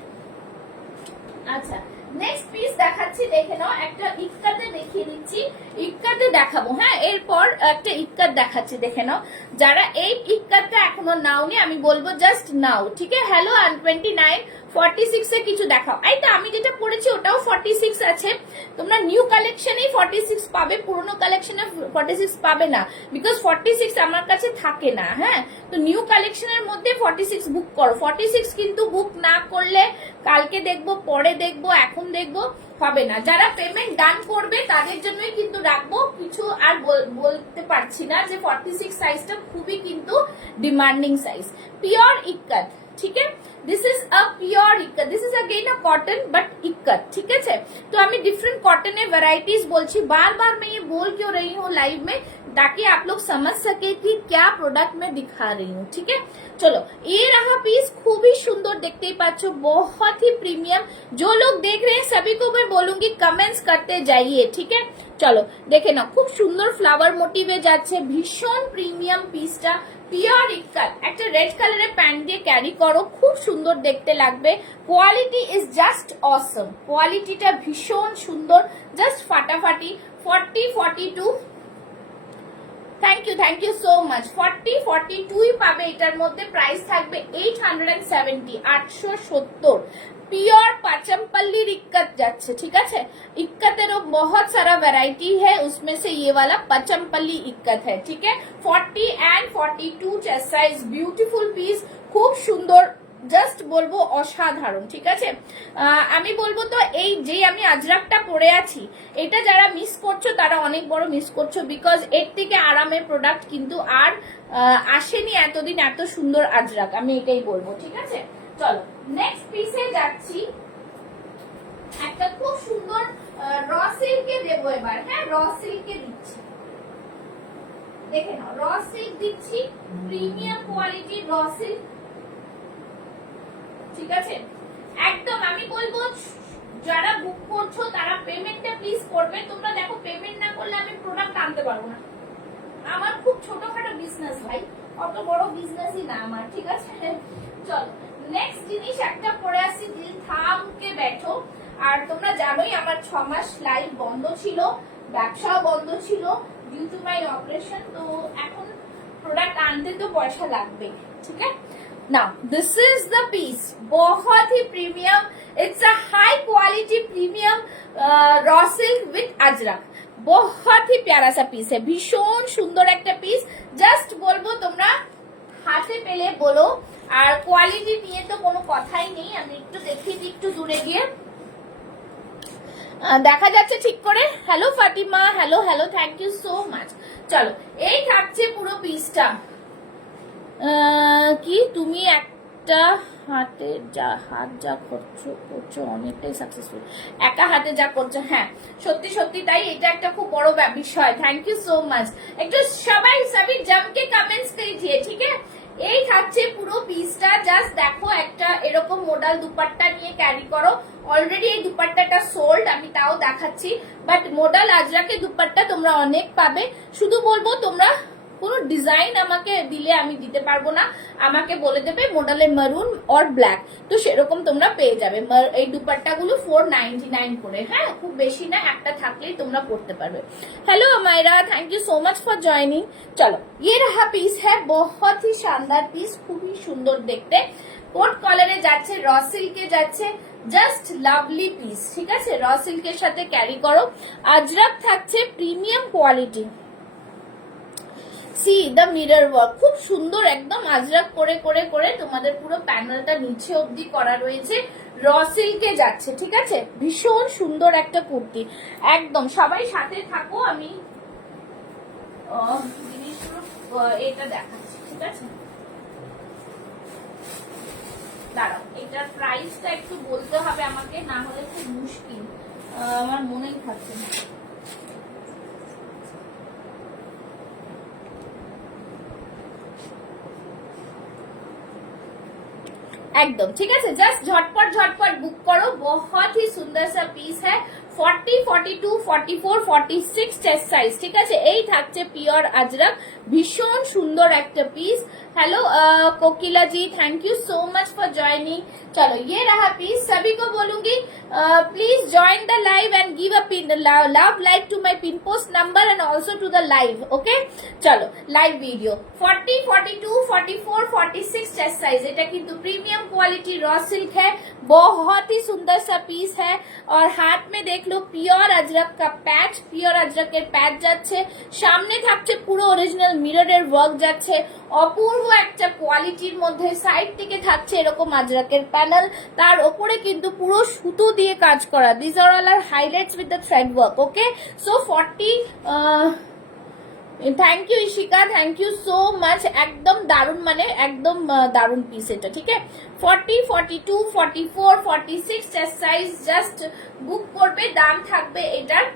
আচ্ছা নেক্সট পিস দেখাচ্ছি, দেখে নাও, একটা ইক্কাতে দেখিয়ে দিচ্ছি, ইক্কাতে দেখাবো, হ্যাঁ এরপর একটা ইক্কাত দেখাচ্ছি, দেখে নাও। যারা এই ইক্কাতটা এখনো নাওনি আমি বলবো জাস্ট নাও, ঠিক আছে? হ্যালো 29 46 এ কিছু দেখাও। এই তো আমি যেটা পড়েছি ওটাও 46 আছে, তোমরা নিউ কালেকশনেই 46 পাবে, পুরনো কালেকশনে 46 পাবে না, বিকজ 46 আমার কাছে থাকে না, হ্যাঁ? তো নিউ কালেকশনের মধ্যে 46 বুক করো, 46 কিন্তু বুক না করলে কালকে দেখবো, পরে দেখবো, এখন দেখবো, হবে না। যারা পেমেন্ট ডান করবে তাদের জন্যই কিন্তু রাখবো, কিছু আর বলতে পারছি না, যে 46 সাইজটা খুবই কিন্তু ডিমান্ডিং সাইজ, পিওর ইক্কাত, ঠিক আছে? This is a pure ikat, this is again a cotton but ikat, ठीक है? तो हमें डिफरेंट कॉटन वेराइटीज बोलছি, बार बार मैं ये बोल क्यों रही हूँ लाइव में, ताकि आप लोग समझ सके कि क्या प्रोडक्ट मैं दिखा रही हूँ, ठीक है? चलो ये रहा पीस, खूब ही सुंदर, देखते ही पाच्छो, बहुत ही प्रीमियम। जो लोग देख रहे हैं सभी को मैं बोलूंगी कमेंट्स करते जाइए, ठीक है? चलो देखे ना, खूब सुंदर फ्लावर मोटिवे जाच्छे, भीषण प्रीमियम पिसटा, পিওর ইক্কাত, একটা রেড কালারের প্যান্ট দিয়ে ক্যারি করো, খুব সুন্দর দেখতে লাগবে। কোয়ালিটি ইজ জাস্ট অসম, কোয়ালিটিটা ভীষণ সুন্দর, জাস্ট ফাটাফাটি। 40 42, থ্যাংক ইউ সো মাচ। 40 42 পাবে, এটার মধ্যে প্রাইস থাকবে 870, 870। प्योर पाचमपल्ली इक्कत जाच्छे, ठीक है? इक्कतेरो बहुत सारा वैरायटी है, उसमें से ये वाला पचमपल्ली इक्कत है, ठीक है? 40 and 42 chest size, beautiful piece, खूब सुंदर, জাস্ট বলবো অসাধারণ, ঠিক আছে? আমি বলবো তো এই যে আমি আজরাকটা পরে আছি, এটা যারা মিস করছো তারা অনেক বড় মিস করছো, বিকজ এর থেকে আরামের প্রোডাক্ট কিন্তু আর আসেনি এতদিন, এত সুন্দর আজরাক, আমি এটাই বলবো, ঠিক আছে? চলো নেক্সট পিসে যাচ্ছি, একটা খুব সুন্দর র সিল্কে দেবো এবার, হ্যাঁ র সিল্কে দিচ্ছি, দেখে নাও, র সিল্ক দিচ্ছি, প্রিমিয়াম কোয়ালিটির র সিল্ক, ঠিক আছে? একদম আমি বলবো যারা বুক করছো তারা পেমেন্টটা প্লিজ করবে। তোমরা দেখো পেমেন্ট না করলে আমি প্রোডাক্ট আনতে পারবো না, আমার খুব ছোটখাটো বিজনেস ভাই, অত বড় বিজনেসই না আমার, ঠিক আছে? চলো নেক্সট জিনিস একটা পরে আসছি, দিল থাম কে बैठो। আর তোমরা জানোই আমার 6 মাস লাইভ বন্ধ ছিল, ব্যবসাও বন্ধ ছিল ডিউ টু মাই অপারেশন, তো এখন প্রোডাক্ট আনতে তো পয়সা লাগবে, ঠিক আছে? Now this is the piece, बहुत ही premium, it's a high quality premium raw silk with ajrak, बहुत ही प्यारा सा पीस है, भीषण सुंदर একটা পিস, জাস্ট বলবো তোমরা হাতে পেলে বলো। আর কোয়ালিটি নিয়ে তো কোনো কথাই নেই, আমি একটু দেখিয়ে দিই, একটু দূরে গিয়ে দেখা যাচ্ছে ঠিক করে? Hello Fatima, hello hello, thank you so much. চলো এই থাকছে পুরো পিসটা, কি তুমি একটা হাতে যা করছো অনেকটাই সাকসেসফুল, একা হাতে যা করছো, হ্যাঁ সত্যি সত্যি তাই, এটা একটা খুব বড় বিষয়, থ্যাংক ইউ সো মাচ। একটু সবাই সবই জমকে কমেন্টস করিয়ে, ঠিক আছে? এই থাকছে পুরো পিসটা, জাস্ট দেখো, একটা এরকম মডেল দুপাট্টা নিয়ে ক্যারি করো, অলরেডি এই দুপাট্টাটা সোল্ড, আমি তাও দেখাচ্ছি, বাট মডেল আজরাকে দুপাট্টা তোমরা অনেক পাবে। শুধু বলবো তোমরা কোনো ডিজাইন আমাকে দিলে আমি দিতে পারবো না, আমাকে বলে দেবে মডেলে মারুন অর ব্ল্যাক, তো সেরকম তোমরা পেয়ে যাবে। এই দুপাট্টাগুলো 499 করে, হ্যাঁ খুব বেশি না, একটা থাকলেই তোমরা পড়তে পারবে। Hello Amayra, thank you so much for joining. चलो ये रहा पीस है, बहुत ही शानदार पीस, খুবই সুন্দর দেখতে, কোট কলারে যাচ্ছে, র সিল্কে যাচ্ছে, জাস্ট লাভলি পিস, ঠিক আছে? র সিল্কের সাথে ক্যারি করো, আজরাক থাকছে, premium quality. C the mirror work, খুব সুন্দর একদম আজরাক করে করে করে তোমাদের পুরো প্যানেলটা নিচে অবধি করা রয়েছে, র সিল্কে যাচ্ছে, ঠিক আছে? ভীষণ সুন্দর একটা কুর্তি, একদম সবাই সাথে থাকো, আমি জিনিসগুলো এটা দেখাচ্ছি, ঠিক আছে? দাঁড়াও, এটার প্রাইসটা একটু বলতে হবে আমাকে, না হলে খুব মুশকিল, আমার মনেই থাকছে না। एकदम ठीक है, जस्ट झटपट झटपट बुक करो, बहुत ही सुंदर सा पीस है। 40, 42, 44, 46 চেস্ট সাইজ, ঠিক আছে। এই থাকছে পিওর আজরক, ভীষণ সুন্দর একটা piece. Hello Kokila ji, thank you so much for joining. चलो ये रहा पीस, सभी को बोलूंगी please join the live and give a pin love like to my pin post number and also to the live, okay. चलो लाइव वीडियो 40, 42, 44, 46 চেস্ট সাইজ, এটা কিন্তু premium quality raw silk है, बहुत ही सुंदर सा पीस है। और हाथ में देख लो পিওর আজরক का প্যাচ, পিওর আজরকের প্যাচ যাচ্ছে, সামনে থাকছে পুরো অরিজিনাল মিররের ওয়ার্ক যাচ্ছে, অপূর্ব একটা কোয়ালিটির মধ্যে। সাইড থেকে থাকছে এরকম আজরকের প্যানেল, তার উপরে কিন্তু পুরো সুতো দিয়ে কাজ করা। This are all are highlights with the thread work, okay. So 40 thank you Ishika, thank you so much, একদম দারুণ, মানে একদম দারুণ পিস এটা, ঠিক আছে। 40, 42, 44, 46 চেস্ট সাইজ, জাস্ট বুক করবে। দাম থাকবে এটার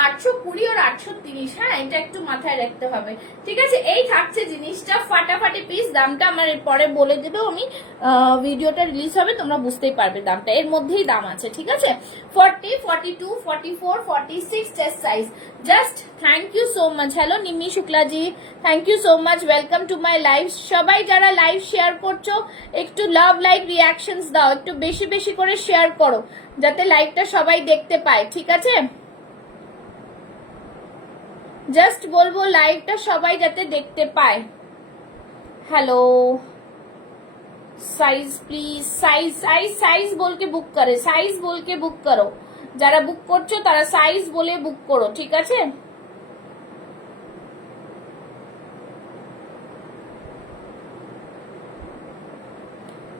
820 আর 830, হ্যাঁ এটা একটু মাথায় রাখতে হবে, ঠিক আছে। এই থাকছে জিনিসটা, ফাটাফাটি পিস। দামটা আমার পরে বলে দেবো আমি, ভিডিওটা রিলিজ হবে তোমরা বুঝতেই পারবে দামটা, এর মধ্যেই দাম আছে, ঠিক আছে। 40, 42, 44, 46 chest size, just thank you so much. Hello Nimi Shukla ji, thank you so much, welcome to my live. সবাই যারা লাইভ শেয়ার করছো একটু লাভ লাইক রিয়াকশনস দাও, একটু বেশি বেশি করে শেয়ার করো যাতে লাইভটা সবাই দেখতে পায়, ঠিক আছে। जस्ट बोलबो लाइवটা সবাই যাতে দেখতে পায়। Hello size please, size size size बोल के बुक करे, साइज बोल के बुक करो, যারা বুক করছো তারা সাইজ বলে বুক করো, ঠিক আছে।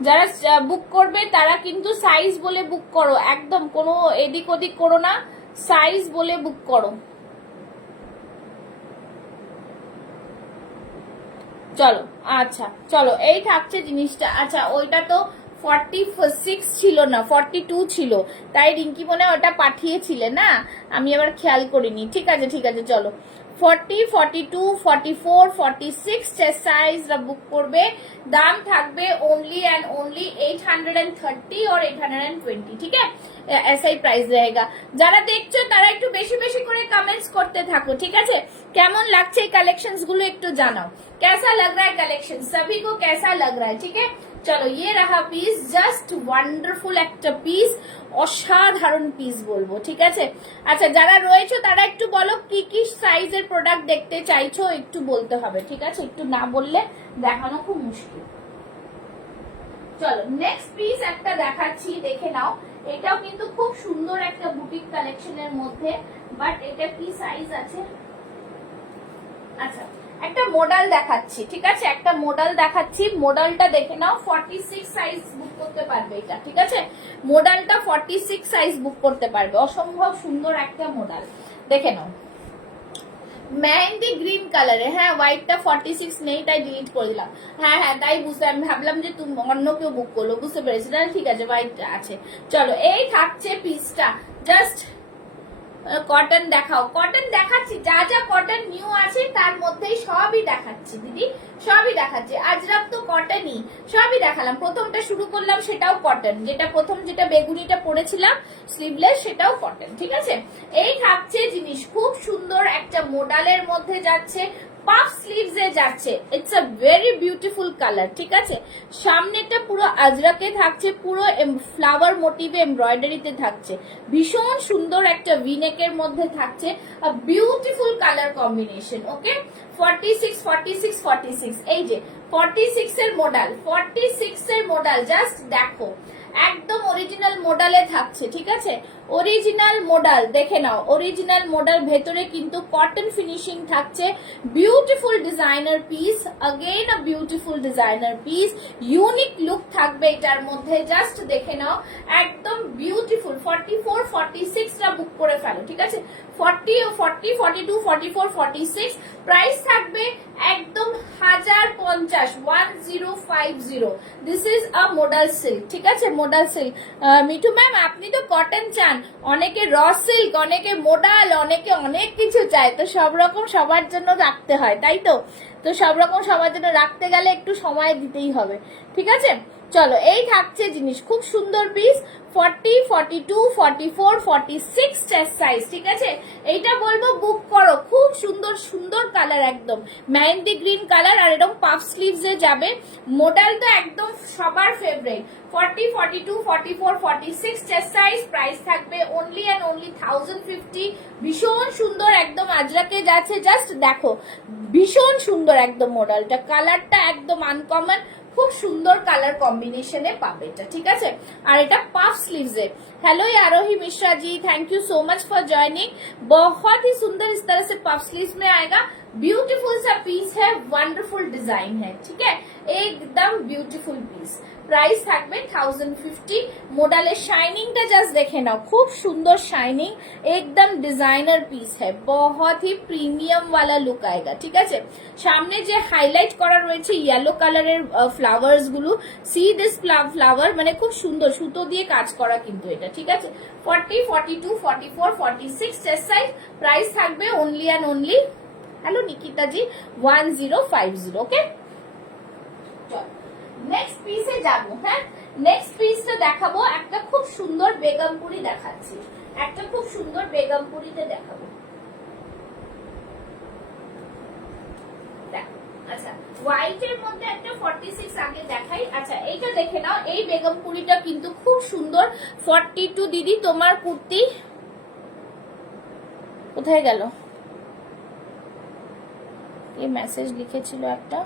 যারা বুক করবে তারা কিন্তু সাইজ বলে বুক করো, একদম কোনো এদিক ওদিক করো না, সাইজ বলে বুক করো। চলো আচ্ছা, চলো এই থাকছে জিনিসটা। আচ্ছা ওইটা তো 46 ছিল না, 42 ছিল, তাই রিঙ্কি মনে ওটা পাঠিয়েছিলে না, আমি আবার খেয়াল করিনি, ঠিক আছে ঠিক আছে। চলো 40, 42, 44, 46 চেস্ট সাইজ বুক করবে। দাম থাকবে ओनली एंड ओनली 830 और 820, ठीक है, ऐसा ही प्राइस रहेगा। যারা দেখছো তারা একটু বেশি বেশি করে কমেন্টস করতে থাকো, ঠিক আছে। কেমন লাগছে এই কালেকশনস গুলো একটু জানাও, कैसा लग रहा है कलेक्शन, सभी को कैसा लग रहा है, ठीक है। চলো ये रहा পিস, জাস্ট ওয়ান্ডারফুল একটা পিস, অসাধারণ পিস বলবো, ঠিক আছে। আচ্ছা যারা রয়েছে তারা একটু বলো কি কি সাইজের প্রোডাক্ট দেখতে চাইছো, একটু বলতে হবে, ঠিক আছে, একটু না বললে দেখানো খুব মুশকিল। চলো নেক্সট পিস একটা দেখাচ্ছি, দেখে নাও। এটাও কিন্তু খুব সুন্দর একটা বুটিক কালেকশনের মধ্যে, বাট এটা কি সাইজ আছে। আচ্ছা একটা মডেল দেখাচ্ছি, ঠিক আছে, একটা মডেল দেখাচ্ছি, মডেলটা দেখে নাও। 46 সাইজ বুক করতে পারবে এটা, ঠিক আছে। মডেলটা 46 সাইজ বুক করতে পারবে, অসম্ভব সুন্দর একটা মডেল, দেখে নাও। মেহেন্দি গ্রিন কালারে, হ্যাঁ হোয়াইটটা 46 নেই তাই ডিলিট করে দিলাম, হ্যাঁ হ্যাঁ তাই বুঝতে, আমি ভাবলাম যে তুমি অন্য কেউ বুক করলো, বুঝতে পেরেছি না, ঠিক আছে হোয়াইটটা আছে। চলো এই থাকছে পিসটা, জাস্ট কটন দেখাও, কটন দেখাচ্ছি, যা যা কটন নিউ আছে তার মধ্যেই সবই দেখাচ্ছি দিদি, সবই দেখাচ্ছি। আজরাক তো কটনই, সবই দেখালাম। প্রথমটা শুরু করলাম সেটাও কটন, যেটা প্রথম যেটা বেগুনিটা পরেছিলাম স্লিভলেস সেটাও কটন, ঠিক আছে। এই থাকছে জিনিস, খুব সুন্দর একটা মডেলের মধ্যে যাচ্ছে, পাফ স্লিভস এ যাচ্ছে, it's a very beautiful colour, ঠিক আছে। সামনেটা পুরো আজরাকে থাকছে, পুরো ফ্লাওয়ার মোটিভে এমব্রয়ডারিতে থাকছে, ভীষণ সুন্দর একটা ভিনেকের মধ্যে থাকছে, আ বিউটিফুল কালার কম্বিনেশন, ওকে। 46, 46, 46, এই যে 46 এর মডেল, 46 এর মডেল, জাস্ট দেখো একদম অরিজিনাল মডেলে থাকছে, ঠিক আছে। অরিজিনাল মডেল দেখে নাও, অরিজিনাল মডেল, ভেতরে কিন্তু কটন ফিনিশিং থাকছে, beautiful designer piece, again a beautiful designer piece, unique look থাকবে এটার মধ্যে, জাস্ট দেখে নাও একদম বিউটিফুল। 44, 46 টা বুক করে ফেলো, ঠিক আছে। 40, 40, 42, 44, 46 প্রাইস থাকবে একদম 1050, 1050। This is a modal silk, ঠিক আছে? Modal silk. মিঠু ম্যাম আপনি তো কটন চান, অনেকে র সিল্ক, অনেকে মোডাল, অনেকে অনেক কিছু চায়, তো সব রকম সবার জন্য রাখতে হয়, তাই তো? তো সব রকম সবার জন্য রাখতে গেলে একটু সময় দিতেই হবে, ঠিক আছে? চলো, এই থাকছে জিনিস, খুব সুন্দর পিস। 40, 42, 44, 46 চেস্ট সাইজ, ঠিক আছে? এইটা বলবো বুক করো, খুব সুন্দর সুন্দর কালার, একদম মেহেন্দি গ্রিন কালার, আর এরকম পাফ স্লিভস এ যাবে। মডেল তো একদম সবার ফেভারিট। 40, 42, 44, 46 চেস্ট সাইজ, প্রাইস থাকবে অনলি অ্যান্ড অনলি 1050। ভীষণ সুন্দর, একদম আজরাকে যাচ্ছে, জাস্ট দেখো ভীষণ সুন্দর একদম মডেলটা, কালারটা একদম আনকমন, খুব সুন্দর কালার कॉम्बिनेशन पाবে এটা, ঠিক আছে? আর এটা পাফ स्लीव्स है। Hello Aarohi Mishra ji, thank you so much for joining. बहुत ही सुंदर इस तरह से पफ स्लीव्स में आएगा, ब्यूटीफुल सा पीस है, वंडरफुल डिजाइन है, ठीक है? एकदम ब्यूटीफुल पीस। প্রাইস থাকবে 1050। মডেলের শাইনিংটা জাস্ট দেখে নাও, খুব সুন্দর শাইনিং, একদম ডিজাইনার পিস है, बहुत ही প্রিমিয়াম वाला লুক आएगा, ঠিক আছে? সামনে যে হাইলাইট করা রয়েছে ইয়েলো কালারের ফ্লাওয়ার্স গুলো, সি দিস ফ্লাওয়ার, মানে খুব সুন্দর সুতো দিয়ে কাজ করা কিন্তু এটা, ঠিক আছে? 40, 42, 44, 46 চেস্ট সাইজ, প্রাইস থাকবে only and only, hello Nikita ji, 1050, okay? চল নেক্সট পিসে যাবো। হ্যাঁ, নেক্সট পিসটা দেখাবো, একটা খুব সুন্দর বেগমপুরি দেখাচ্ছি, একটা খুব সুন্দর বেগমপুরিতে দেখাবো। আচ্ছা, হোয়াইটের মধ্যে একটা 46 আগে দেখাই। আচ্ছা, এইটা দেখে নাও, এই বেগমপুরিটা কিন্তু খুব সুন্দর। 42 দিদি তোমার কুর্তি কোথায় গেল? এই মেসেজ লিখেছিল একটা,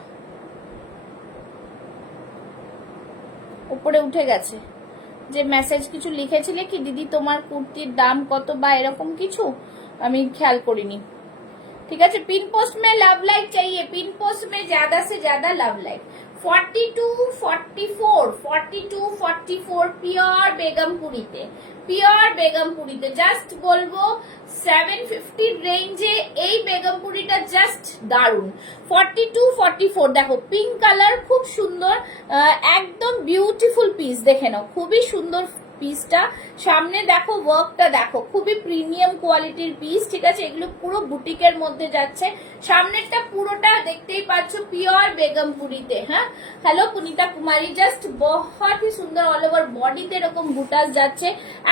উপরে উঠে গেছে, যে মেসেজ কিছু লিখেছিলে কি দিদি তোমার কুর্তির দাম কত বা এরকম কিছু, আমি খেয়াল করিনি, ঠিক আছে? পিন পোস্ট में लव लाइक चाहिए, पिन पोस्ट में ज्यादा से ज्यादा लव लाइक। 42, 44, 42, 44 পিওর বেগমপুরিতে, পিওর বেগমপুরিতে জাস্ট বলবো 750 রেঞ্জে এই বেগমপুরিটা জাস্ট দারুন। 42, 44 দেখো পিঙ্ক কালার, খুব সুন্দর, একদম বিউটিফুল পিস, দেখে নাও খুবই সুন্দর পিসটা। সামনে দেখো ওয়ার্কটা দেখো, খুবই প্রিমিয়াম কোয়ালিটির পিস, ঠিক আছে? এগুলো পুরো বুটিকের মধ্যে যাচ্ছে। সামনেরটা পুরোটা দেখতেই পাচ্ছ পিওর বেগমপুরিতে। হ্যাঁ, হ্যালো পুনিতা কুমারী, জাস্ট বহুত ही সুন্দর, অল ওভার বডিতে এরকম বুটাস যাচ্ছে,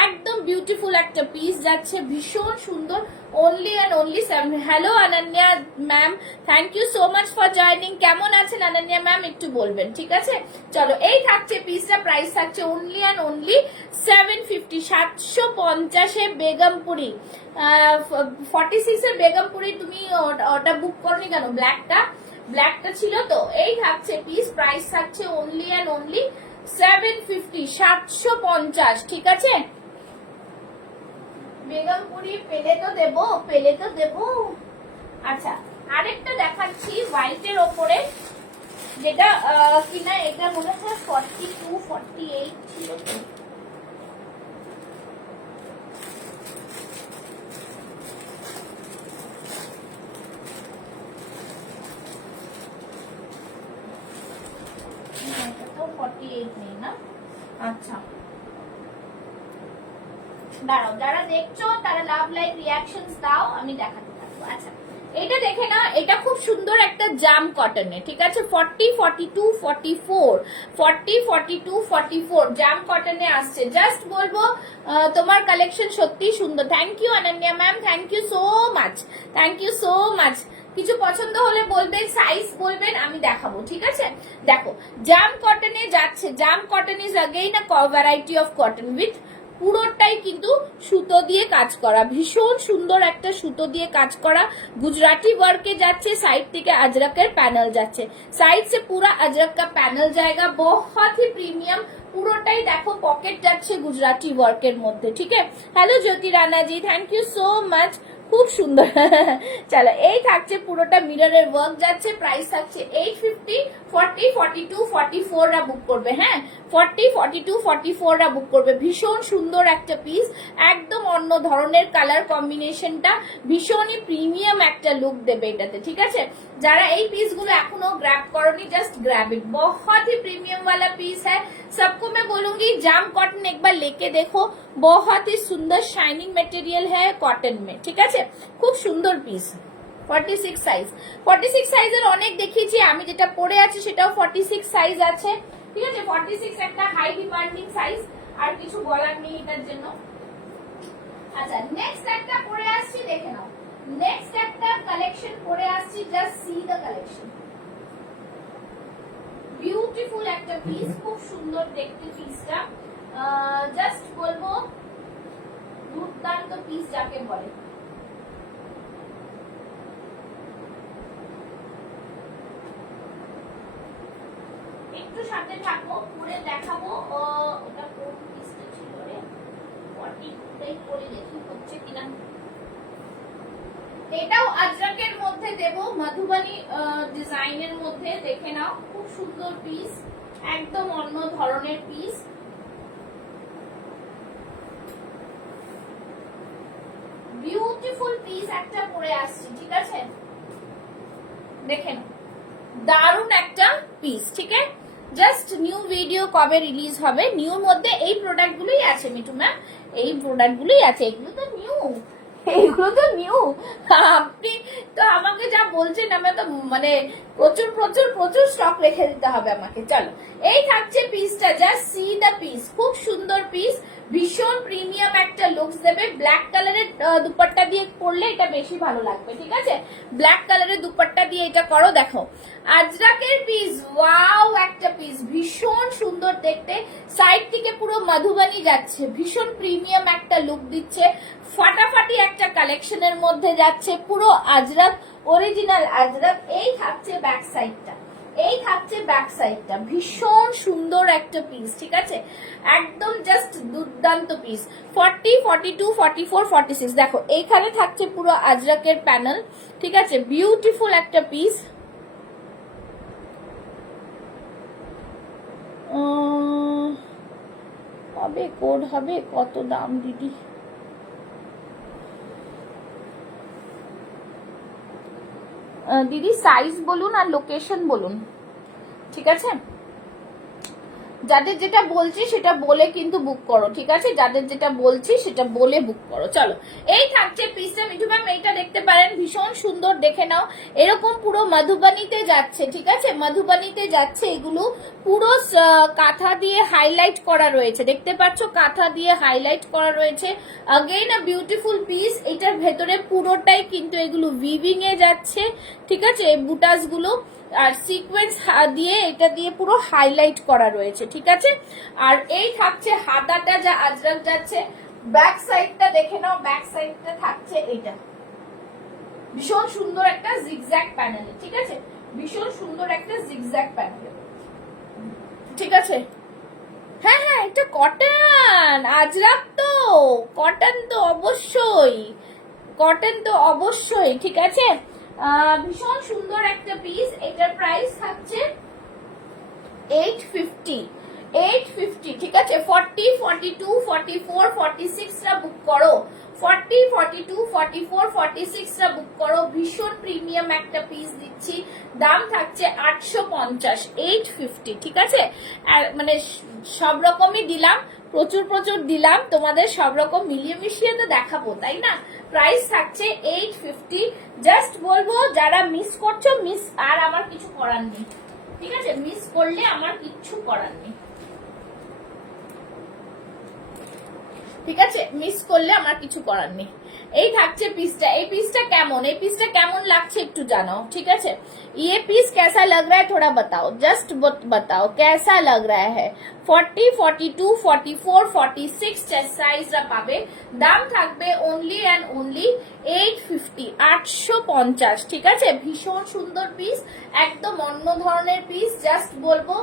একদম বিউটিফুল একটা পিস যাচ্ছে, ভীষণ সুন্দর। only and only 7। Hello Ananya ma'am, thank you so much for joining. কেমন আছেন অনন্যা ম্যাম একটু বলবেন, ঠিক আছে? চলো, এই থাকছে পিসটা, প্রাইস থাকছে only and only 750, 750 এ বেগমপুরি। 46 এর বেগমপুরি তুমি ওটা বুক করনি কেন? ব্ল্যাকটা, ব্ল্যাকটা ছিল তো। এই থাকছে পিস, প্রাইস থাকছে only and only 750, 750, ঠিক আছে? বেগমপুরি পেলে তো দেবো, পেলে তো দেবো। আচ্ছা, আরেকটা দেখাচ্ছি হোয়াইটের ওপরে, যেটা কিনা এটা মনে হয় 42, 48 ছিল তো। এটা তো 48 নেই না? আচ্ছা দাঁড়াও, যারা দেখছো তারা লাভ লাইক রিঅ্যাকশনস দাও, আমি দেখাতে থাকবো। আচ্ছা, এটা দেখে না, এটা খুব সুন্দর একটা জাম কটনে, ঠিক আছে? 40, 42, 44, 40, 42, 44 জাম কটনে আসছে। জাস্ট বলবো তোমার কালেকশন সত্যি সুন্দর। Thank you Ananya ma'am, thank you so much, thank you so much. কিছু পছন্দ হলে বলবেন, সাইজ বলবেন, আমি দেখাবো, ঠিক আছে? দেখো জাম কটনে যাচ্ছে, জাম cotton is again a variety of cotton with পুরোটাই কিন্তু সুতো দিয়ে কাজ করা, ভীষণ সুন্দর একটা সুতো দিয়ে কাজ করা, গুজরাটি ওয়ার্কে যাচ্ছে, সাইড থেকে अजरक প্যানেল যাচ্ছে, সাইড সে পুরা अजरक का প্যানেল जाएगा, बहुत ही প্রিমিয়াম। পুরোটাই দেখো পকেট যাচ্ছে গুজরাটি ওয়ার্কের মধ্যে, ঠিক আছে? Hello Jyoti Rana ji, thank you so much খুব সুন্দর। চলো, এই থাকছে পুরোটা মিররের ওয়ার্ক যাচ্ছে, প্রাইস থাকছে 850। 40, 42, 44 রা বুক করবে। হ্যাঁ, 40, 42, 44 রা বুক করবে। ভীষণ সুন্দর একটা পিস, একদম অন্য ধরনের কালার কম্বিনেশনটা, ভীষণই প্রিমিয়াম একটা লুক দেবে এটাতে। ঠিক আছে, যারা এই पीस गुलो एखोनो ग्रैब करनी, जस्ट ग्रैब इट, बहुत ही प्रीमियम वाला पीस है। सबको मैं बोलूंगी जाम कॉटन एक बार लेके देखो, बहुत ही सुंदर शाइनिंग मटेरियल है कॉटन में। ठीक है, खूब सुंदर पीस। 46 সাইজ, 46 সাইজের অনেক দেখিয়েছি আমি, যেটা পরে আছে সেটাও 46 সাইজ আছে। ঠিক আছে, 46 একটা হাই ডিমান্ডিং সাইজ, আর কিছু বলার নেই এটার জন্য। আচ্ছা, নেক্সট একটা পরে আসছি, দেখে নাও। নেক্সট একটা কালেকশন পরে আসছি, just see the collection. Beautiful একটা পিস, খুব সুন্দর দেখতে পিসটা, জাস্ট বলবো দুর্দান্ত পিস যাকে বলে। একটু সাথে থাকো, পরে দেখাবো। ওটা কোন পিসটা ছিল রে, 40টাই পরে দেখি হচ্ছে কিনা। এটাও আজরাকের মধ্যে দেব, মধুবনী ডিজাইনের মধ্যে, দেখে নাও। খুব সুন্দর পিস, একদম অন্য ধরনের পিস। বিউটিফুল পিস একটা পরে আসছি। ঠিক আছে, দেখে নাও, দারুণ একটা পিস। ঠিক আছে, জাস্ট নিউ ভিডিও কবে রিলিজ হবে, নিউর মধ্যে এই প্রোডাক্ট গুলোই আছে মিঠু ম্যাম, এই প্রোডাক্ট গুলোই আছে, এগুলো তো নিউ, এইগুলো তো নিউ। আপনি তো আমাকে যা বলছেন, আমি তো মানে প্রচুর প্রচুর প্রচুর স্টক রেখে দিতে হবে আমাকে। চলো, এই থাকছে পিসটা, জাস্ট সি দ্য পিস, খুব সুন্দর পিস, ভীষণ প্রিমিয়াম একটা লুকস দেবে। ব্ল্যাক কালারের দুপাট্টা দিয়ে পরলে এটা বেশি ভালো লাগবে। ঠিক আছে, ব্ল্যাক কালারের দুপাট্টা দিয়ে এটা করো। দেখো, আজরাকের পিস, ওয়াও একটা পিস, ভীষণ সুন্দর দেখতে, সাইড থেকে পুরো মধুবনী যাচ্ছে, ভীষণ প্রিমিয়াম একটা লুক দিচ্ছে, ফাটাফাটি একটা কালেকশনের মধ্যে যাচ্ছে, পুরো আজরাক, অরিজিনাল আজরাক। এই থাকছে ব্যাক সাইডটা, এই থাকছে ব্যাক সাইডটা, ভীষণ সুন্দর একটা পিস। ঠিক আছে, একদম জাস্ট দুর্দান্ত পিস। 40, 42, 44, 46, দেখো এইখানে থাকছে পুরো আজরাকের প্যানেল। ঠিক আছে, বিউটিফুল একটা পিস। হবে কোড হবে, কত দাম দিদি? দিদি সাইজ বলুন আর লোকেশন বলুন। ঠিক আছে, যাদের যেটা বলছি সেটা বলে কিন্তু বুক করো। ঠিক আছে, যাদের যেটা বলছি সেটা বলে বুক করো। চলো, এই থাকছে পিসটা মিঠু ম্যাম, এইটা দেখতে পারেন, ভীষণ সুন্দর, দেখে নাও। এরকম পুরো মধুবনীতে যাচ্ছে। ঠিক আছে, মধুবনীতে যাচ্ছে, এগুলো পুরো কাঁথা দিয়ে হাইলাইট করা রয়েছে, দেখতে পাচ্ছ, কাঁথা দিয়ে হাইলাইট করা রয়েছে। अगेन আ বিউটিফুল পিস, এটার ভেতরে পুরোটাই কিন্তু এগুলো উইভিং এ যাচ্ছে। ঠিক আছে, বুটাস গুলো আর সিকোয়েন্স দিয়ে, এটা দিয়ে পুরো হাইলাইট করা রয়েছে। ঠিক আছে, আর এই থাকছে হাতাটা, যা আজরাক যাচ্ছে। ব্যাক সাইডটা দেখে নাও, ব্যাক সাইডটা থাকছে এটা, ভীষণ সুন্দর একটা জিগজ্যাগ প্যানেলে। ঠিক আছে, ভীষণ সুন্দর একটা জিগজ্যাগ প্যানেলে। ঠিক আছে, হ্যাঁ হ্যাঁ, এটা কটন আজরাক, তো কটন তো অবশ্যই, কটন তো অবশ্যই। ঠিক আছে, ভীষণ সুন্দর একটা পিস। এটার প্রাইস থাকছে 850, 850। ঠিক আছে, 40, 42, 44, 46 রা বুক করো, 40, 42, 44, 46 রা বুক করো। ভীষণ প্রিমিয়াম একটা পিস দিচ্ছি, দাম থাকছে 850, 850। ঠিক আছে, মানে সব রকমই দিলাম, প্রচুর প্রচুর দিলাম তোমাদের, সব রকম মিলিয়ে মিশিয়ে তো দেখাবো, তাই না? প্রাইস থাকছে 850। জাস্ট বলবো যারা মিস করছো, মিস আর আমার কিছু করার নেই। ঠিক আছে, মিস করলে আমার কিচ্ছু করার নেই। ঠিক আছে, মিস করলে আমার কিছু করার নেই। এই থাকছে পিসটা, এই পিসটা কেমন, এই পিসটা কেমন লাগছে একটু জানাও। ঠিক আছে, ये पीस कैसा लग रहा है थोड़ा बताओ, जस्ट बताओ कैसा लग रहा है। 40, 42, 44, 46 সাইজটা পাবে, দাম থাকবে অনলি অ্যান্ড অনলি 850, 850। ঠিক আছে, ভীষণ সুন্দর পিস, একদম অন্য ধরনের পিস। জাস্ট বলবো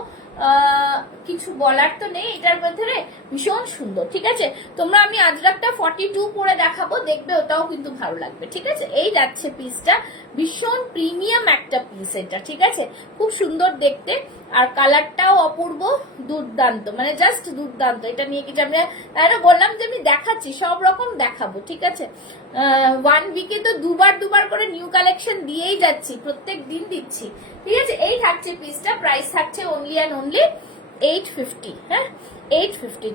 কিছু বলার তো নেই, এটার ভেতরে ভীষণ সুন্দর। ঠিক আছে, তোমরা আমি আজরাকটা 42 পরে দেখাবো, দেখবে ওটাও কিন্তু ভালো লাগবে। ঠিক আছে, এই যাচ্ছে পিসটা, ভীষণ প্রিমিয়াম একটা পিস এটা। ঠিক আছে, খুব সুন্দর দেখতে, আর কালারটাও অপূর্ব, দুর্দান্ত, মানে জাস্ট দুর্দান্ত। এটা নিয়ে কিছু আমি বললাম যে আমি দেখাচ্ছি, সব রকম দেখাবো। ঠিক আছে, 1 উইকে তো দুবার করে নিউ কালেকশন দিয়েই যাচ্ছি, প্রত্যেক দিন দিচ্ছি। ঠিক আছে, এই থাকছে পিসটা, প্রাইস থাকছে অনলি অ্যান্ড অনলি 850। হ্যাঁ, 850।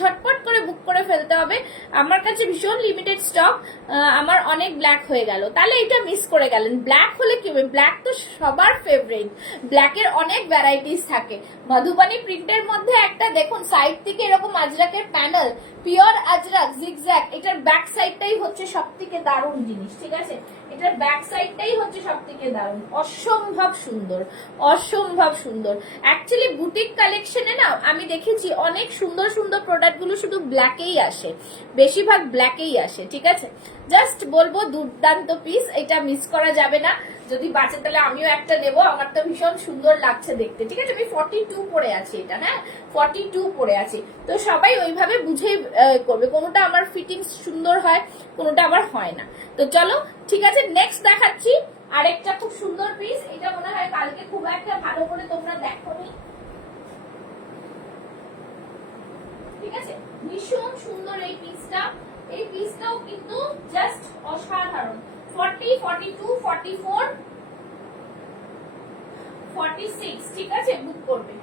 ঝটপট করে বুক করে ফেলতে হবে। আমার কাছে ভীষণ লিমিটেড স্টক, আমার অনেক ব্ল্যাক হয়ে গেল, তাহলে এটা মিস করে গেলেন। ব্ল্যাক হলে কি হবে, ব্ল্যাক তো সবার ফেভারিট, ব্ল্যাকের অনেক ভ্যারাইটিস থাকে। মধুবানী প্রিন্টের মধ্যে একটা দেখুন, সাইড থেকে এরকম আজরাকের প্যানেল, পিওর আজরাক জিগজ্যাগ, এটার ব্যাক সাইডটাই হচ্ছে সব থেকে দারুণ জিনিস। ঠিক আছে, এটার ব্যাক সাইডটাই হচ্ছে সব থেকে দারুণ, অসম্ভব সুন্দর, অসম্ভব সুন্দর। অ্যাকচুয়ালি বুটিক কালেকশনে না আমি দেখেছি অনেক সুন্দর সুন্দর প্রোডাক্ট গুলো শুধু ব্ল্যাকেই আসে, বেশিরভাগ ব্ল্যাকেই আসে। ঠিক আছে, জাস্ট বলবো দুর্দান্ত পিস, এটা মিস করা যাবে না। যদি বাঁচে তাহলে আমিও একটা নেবো, আমার তো ভীষণ সুন্দর লাগছে দেখতে। ঠিক আছে, আমি 42 পরে আছি এটা, হ্যাঁ 42 পরে আছি, তো সবাই ওইভাবে বুঝেই করবে, কোনোটা আমার ফিটিংস সুন্দর হয়, কোনোটা আবার হয় না। তো চলো, ঠিক আছে, নেক্সট দেখাচ্ছি আরেকটা খুব সুন্দর পিস। এটা মনে হয় কালকে খুব একটা ভালো করে তোমরা দেখোনি। ঠিক আছে, ভীষণ সুন্দর এই পিসটা, এই পিসটাও কিন্তু জাস্ট অসাধারণ। 40, 42, 44, 46। ঠিক আছে, বুক করবে।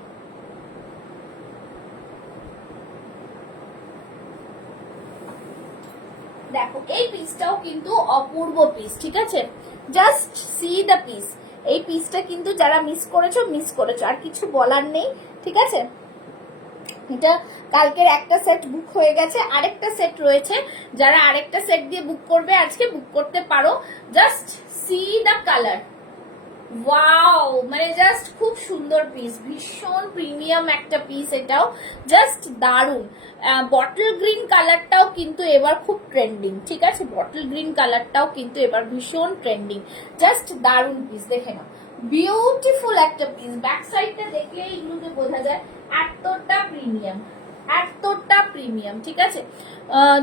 দেখো এই পিসটাও কিন্তু অপূর্ব পিস। ঠিক আছে, জাস্ট সি দ্য পিস। এই পিসটা কিন্তু যারা মিস করেছো, আর কিছু বলার নেই। ঠিক আছে, এটা কালকের একটা সেট বুক হয়ে গেছে, আরেকটা সেট রয়েছে, যারা আরেকটা সেট দিয়ে বুক করবে আজকে বুক করতে পারো। Just see the colour, wow, মানে জাস্ট খুব সুন্দর পিস, ভীষণ প্রিমিয়াম একটা পিস, এটাও জাস্ট দারুন। বটল গ্রিন কালারটাও কিন্তু এবার খুব ট্রেন্ডিং। ঠিক আছে, বটল গ্রিন কালারটাও কিন্তু এবার ভীষণ ট্রেন্ডিং, জাস্ট দারুন পিস, দেখে নাও, বিউটিফুল একটা পিস। ব্যাক সাইডটা দেখলে এগুলোকে বোঝা যায় এতটা প্রিমিয়াম, এতটা প্রিমিয়াম। ঠিক আছে,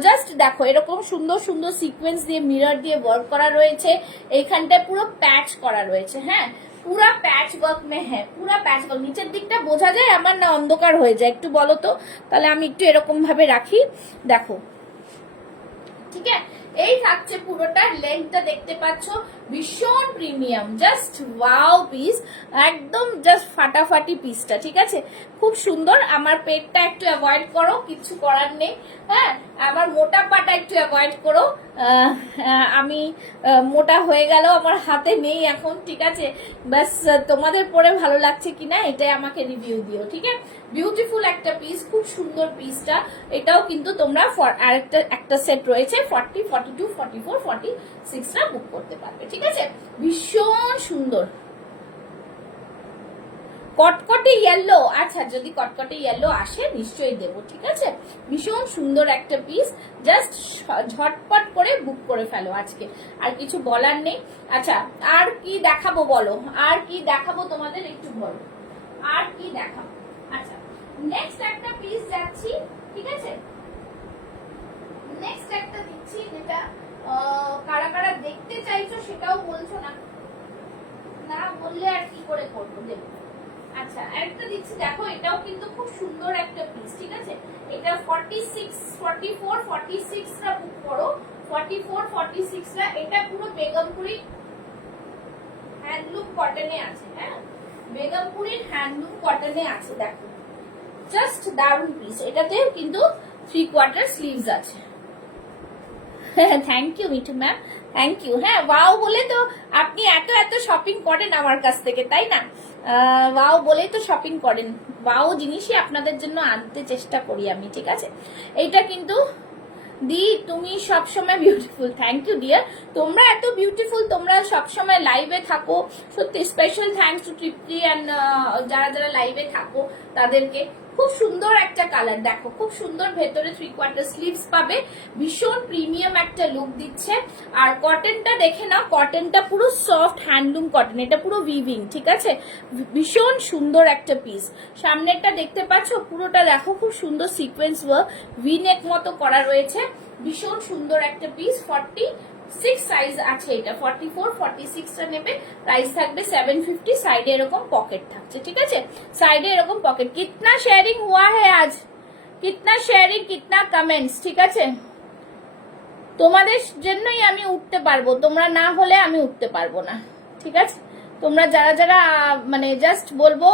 জাস্ট দেখো এরকম সুন্দর সুন্দর সিকোয়েন্স দিয়ে মিরর দিয়ে ওয়ার্ক করা রয়েছে, এইখানটায় পুরো প্যাচ করা রয়েছে। হ্যাঁ, পুরা প্যাচ ওয়ার্ক মে, হ্যাঁ পুরা প্যাচ ওয়ার্ক। নিচের দিকটা বোঝা যায় আমার না অন্ধকার হয়ে যায়, একটু বলো তো, তাহলে আমি একটু এরকম ভাবে রাখি, দেখো। ঠিক আছে, এই থাকছে পুরোটা, লেন্থটা দেখতে পাচ্ছ, ভীষণ প্রিমিয়াম, জাস্ট ওয়াও পিস, একদম জাস্ট ফাটাফাটি পিসটা। ঠিক আছে, খুব সুন্দর। আমার পেটটা একটু অ্যাভয়েড করো, কিছু করার নেই। হ্যাঁ, আমার মোটা পাটা একটু অ্যাভয়েড করো, আমি মোটা হয়ে গেল আমার হাতে নেই এখন। ঠিক আছে, ব্যাস তোমাদের পরে ভালো লাগছে কিনা এটাই আমাকে রিভিউ দিও। ঠিক আছে, বিউটিফুল একটা পিস, খুব সুন্দর পিসটা। এটাও কিন্তু তোমরা একটা সেট রয়েছে 40, 42, 44, 46টা বুক করতে পারবে। ঠিক আছে, ভীষণ সুন্দর। কটকটে ইয়েলো, আচ্ছা যদি কটকটে ইয়েলো আসে নিশ্চয়ই দেবো। ঠিক আছে, ভীষণ সুন্দর একটা পিস, জাস্ট ঝটপট করে বুক করে ফেলো আজকে, আর কিছু বলার নেই। আচ্ছা, আর কি দেখাবো বলো, আর কি দেখাবো তোমাদের একটু বলো, আর কি দেখাবো। আচ্ছা, নেক্সট একটা পিস যাচ্ছি। ঠিক আছে, নেক্সট একটা দিচ্ছি, যেটা কারা কারা দেখতে চাইছো সেটাও বলছো না, না বললে আর কি করে করবো, দেবো। আচ্ছা, আরেকটা দিচ্ছি, দেখো এটাও কিন্তু খুব সুন্দর একটা পিস। ঠিক আছে, এটা 46, 44, 46টা বুক করো, 44, 46টা। এটা পুরো বেগমপুরি হ্যান্ডলুম কটনে আছে। হ্যাঁ, বেগমপুরির হ্যান্ডলুম কটনে আছে, দেখো জাস্ট দারুন পিস। এটাতে কিন্তু 3/4 স্লিভস আছে। Thank you Mithu ma'am, thank you. হ্যাঁ, ওয়াও বলে তো আপনি এত এত শপিং করেন আমার কাছ থেকে, তাই না? ওয়াও বলে তো শপিং করেন, ওয়াও জিনিসই আপনাদের জন্য আনতে চেষ্টা করি আমি। ঠিক আছে, এইটা কিন্তু দি তুমি সবসময় বিউটিফুল, থ্যাংক ইউ ডিয়ার, তোমরা এত বিউটিফুল, তোমরা সবসময় লাইভে থাকো, সত্যি special thanks to Tripti and যারা যারা লাইভে থাকো তাদেরকে। খুব সুন্দর একটা কালার, দেখো খুব সুন্দর, ভেতরে 3/4 স্লিভস পাবে, ভীষণ প্রিমিয়াম একটা লুক দিচ্ছে। আর কটনটা দেখে নাও, কটনটা পুরো সফট হ্যান্ডলুম কটন, এটা পুরো উইভিং, ঠিক আছে, ভীষণ সুন্দর একটা পিস। সামনেরটা দেখতে পাচ্ছ, পুরোটা দেখো খুব সুন্দর সিকোয়েন্স ওয়ার্ক, ভি নেক মতো করা রয়েছে, ভীষণ সুন্দর একটা পিস। 46 সাইজ আছে এটা, 44 46 টা নেবে, প্রাইস থাকবে 750। সাইডে এরকম পকেট থাকছে, ঠিক আছে, সাইডে এরকম পকেট। কিতনা শেয়ারিং হুয়া হ্যায় আজ, কিতনা শেয়ারিং, কিতনা কমেন্টস, ঠিক আছে, তোমাদের জন্যই আমি উঠতে পারবো, তোমরা না হলে আমি উঠতে পারবো না, ঠিক আছে। তোমরা যারা যারা মানে জাস্ট বলবো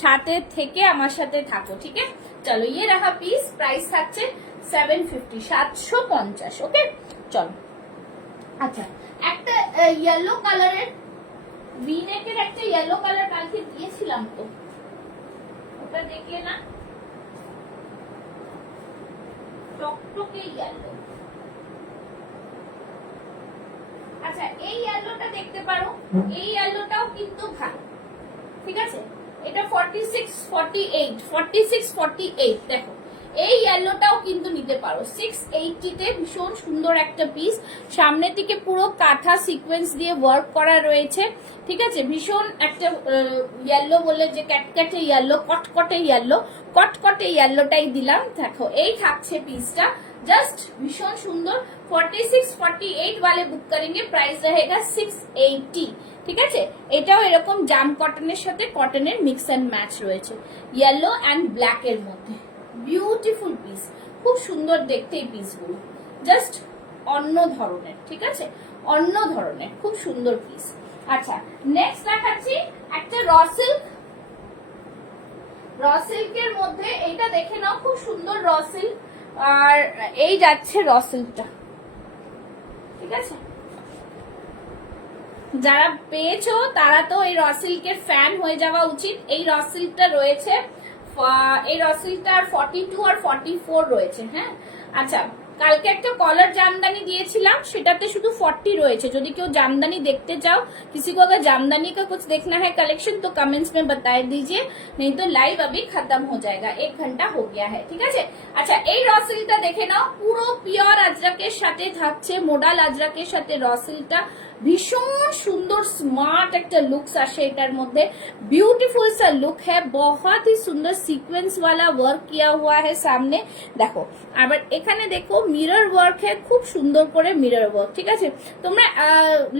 সাথে থেকে আমার সাথে থাকো, ঠিক আছে। চলো ইয়ে রাখা পিস, প্রাইস থাকছে 750, 750, ওকে। চলো আচ্ছা, একটা ইয়েলো কালারের ভি নেকের একটা ইয়েলো কালার কালকে দিয়েছিলাম তো, ওটা দেখলে না, টকটকে ইয়েলো। আচ্ছা এই ইয়েলোটা দেখতে পারো, এই ইয়েলোটাও কিন্তু ভালো, ঠিক আছে, এটা 46 48 46 48, দেখো এই ইয়েলোটাও কিন্তু নিতে পারো 680 তে, ভীষণ সুন্দর একটা পিস। সামনের দিকে পুরো কাঁথা সিকোয়েন্স দিয়ে ওয়ার্ক করা রয়েছে, ঠিক আছে, ভীষণ একটা ইয়েলো বলে যে ক্যাটক্যাটে ইয়েলো, কটকটে ইয়েলো, কটকটে ইয়েলোটাই দিলাম। দেখো এই থাকছে পিসটা, जस्ट भीषण सुंदर 46 48 वाले बुक करेंगे, प्राइस रहेगा 680, ঠিক আছে। এটাও এরকম জাম কটনের সাথে কটনের মিক্স এন্ড ম্যাচ রয়েছে, ইয়েলো এন্ড ব্ল্যাক এর মধ্যে, বিউটিফুল পিস, খুব সুন্দর দেখতে এই পিসগুলো, জাস্ট অন্য ধরনের, ঠিক আছে, অন্য ধরনের খুব সুন্দর পিস। আচ্ছা নেক্সট দেখাচ্ছি একটা র সিল্ক, র সিল্কের মধ্যে এইটা দেখে নাও, খুব সুন্দর র সিল্ক, আর এই যাচ্ছে র সিল্কটা, ঠিক আছে, যারা পেয়েছো তারা তো এই র সিল্কের ফ্যান হয়ে যাওয়া উচিত। এই র সিল্কটা রয়েছে, এই র সিল্কটা 42 আর 44 রয়েছে, হ্যাঁ। আচ্ছা কালকে একটা কলার জামদানি দিয়েছিলাম, সেটাতে শুধু 40 রয়েছে, যদি কেউ জামদানি দেখতে চাও, किसी को अगर जामदानी का कुछ देखना है कलेक्शन तो कमेंट्स में बता दीजिए, नहीं तो लाइव अभी खत्म हो जाएगा, 1 घंटा हो गया है, ঠিক আছে। আচ্ছা এই র সিল্কটা দেখে নাও, পুরো পিওর আজরাকের সাথে থাকছে, মোডাল আজরাকের সাথে র সিল্কটা, ভীষণ সুন্দর স্মার্ট একটা লুকস আসে এটার মধ্যে, ब्यूटीफुल सा लुक है, बहुत ही सुंदर सीक्वेंस वाला वर्क किया हुआ है सामने, দেখো আবার এখানে দেখো মিরর ওয়ার্ক है, খুব সুন্দর করে মিরর ওয়ার্ক, ঠিক আছে, তোমরা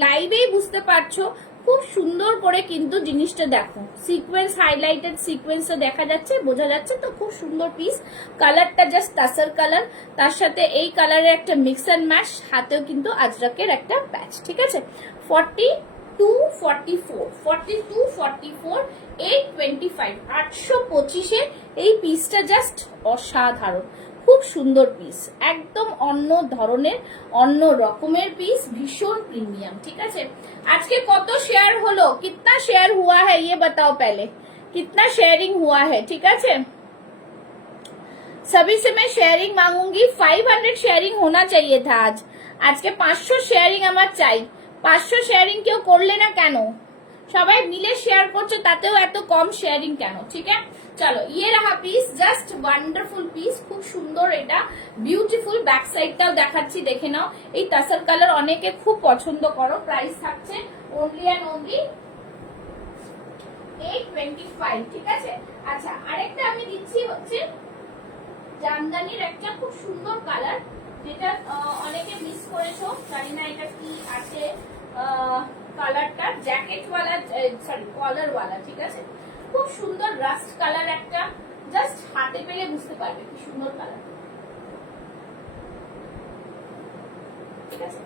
লাইভেই বুঝতে পারছো খুব সুন্দর করে কিন্তু জিনিসটা দেখো, সিকোয়েন্স হাইলাইটেড সিকোয়েন্সটা দেখা যাচ্ছে, বোঝা যাচ্ছে তো, খুব সুন্দর পিস। কালারটা জাস্ট তাসার কালার, তার সাথে এই কালারের একটা মিক্স এন্ড ম্যাচ, হাতেও কিন্তু আজরাকের একটা প্যাচ, ঠিক আছে। 42 44 42 44 825 825 এই পিসটা জাস্ট অসাধারণ, খুব সুন্দর পিস, একদম অন্য ধরনের অন্য রকমের পিস, ভীষণ প্রিমিয়াম, ঠিক আছে। আজকে কত শেয়ার হলো, কিतना शेयर हुआ है ये बताओ पहले, कितना शेयरिंग हुआ है, ঠিক আছে। सभी से मैं शेयरिंग मांगूंगी, 500 शेयरिंग होना चाहिए था आज, আজকে 500 शेयरिंग আমার চাই। 500 शेयरिंग কেউ করলে না কেন, সবাই মিলে শেয়ার করছো তাতেও এত কম শেয়ারিং কেন, ঠিক আছে। চলো ইয়ে রাহা পিস, জাস্ট ওয়ান্ডারফুল পিস, খুব সুন্দর, এটা বিউটিফুল, ব্যাক সাইডটাও দেখাচ্ছি দেখে নাও, এই তাসার কালার অনেকে খুব পছন্দ করো, প্রাইস থাকছে অনলি এন্ড অনলি 825, ঠিক আছে। আচ্ছা আরেকটা আমি দিচ্ছি হচ্ছে জামদানির একটা খুব সুন্দর কালার, যেটা অনেকে মিস করেছো, জানি না এটা কি আছে, কালারটা জ্যাকেট ওয়ালা, সরি কলার ওয়ালা, ঠিক আছে, খুব সুন্দর রাস্ট কালার একটা, জাস্ট হাতে পেলে বুঝতে পারবে কি সুন্দর কালার, ঠিক আছে।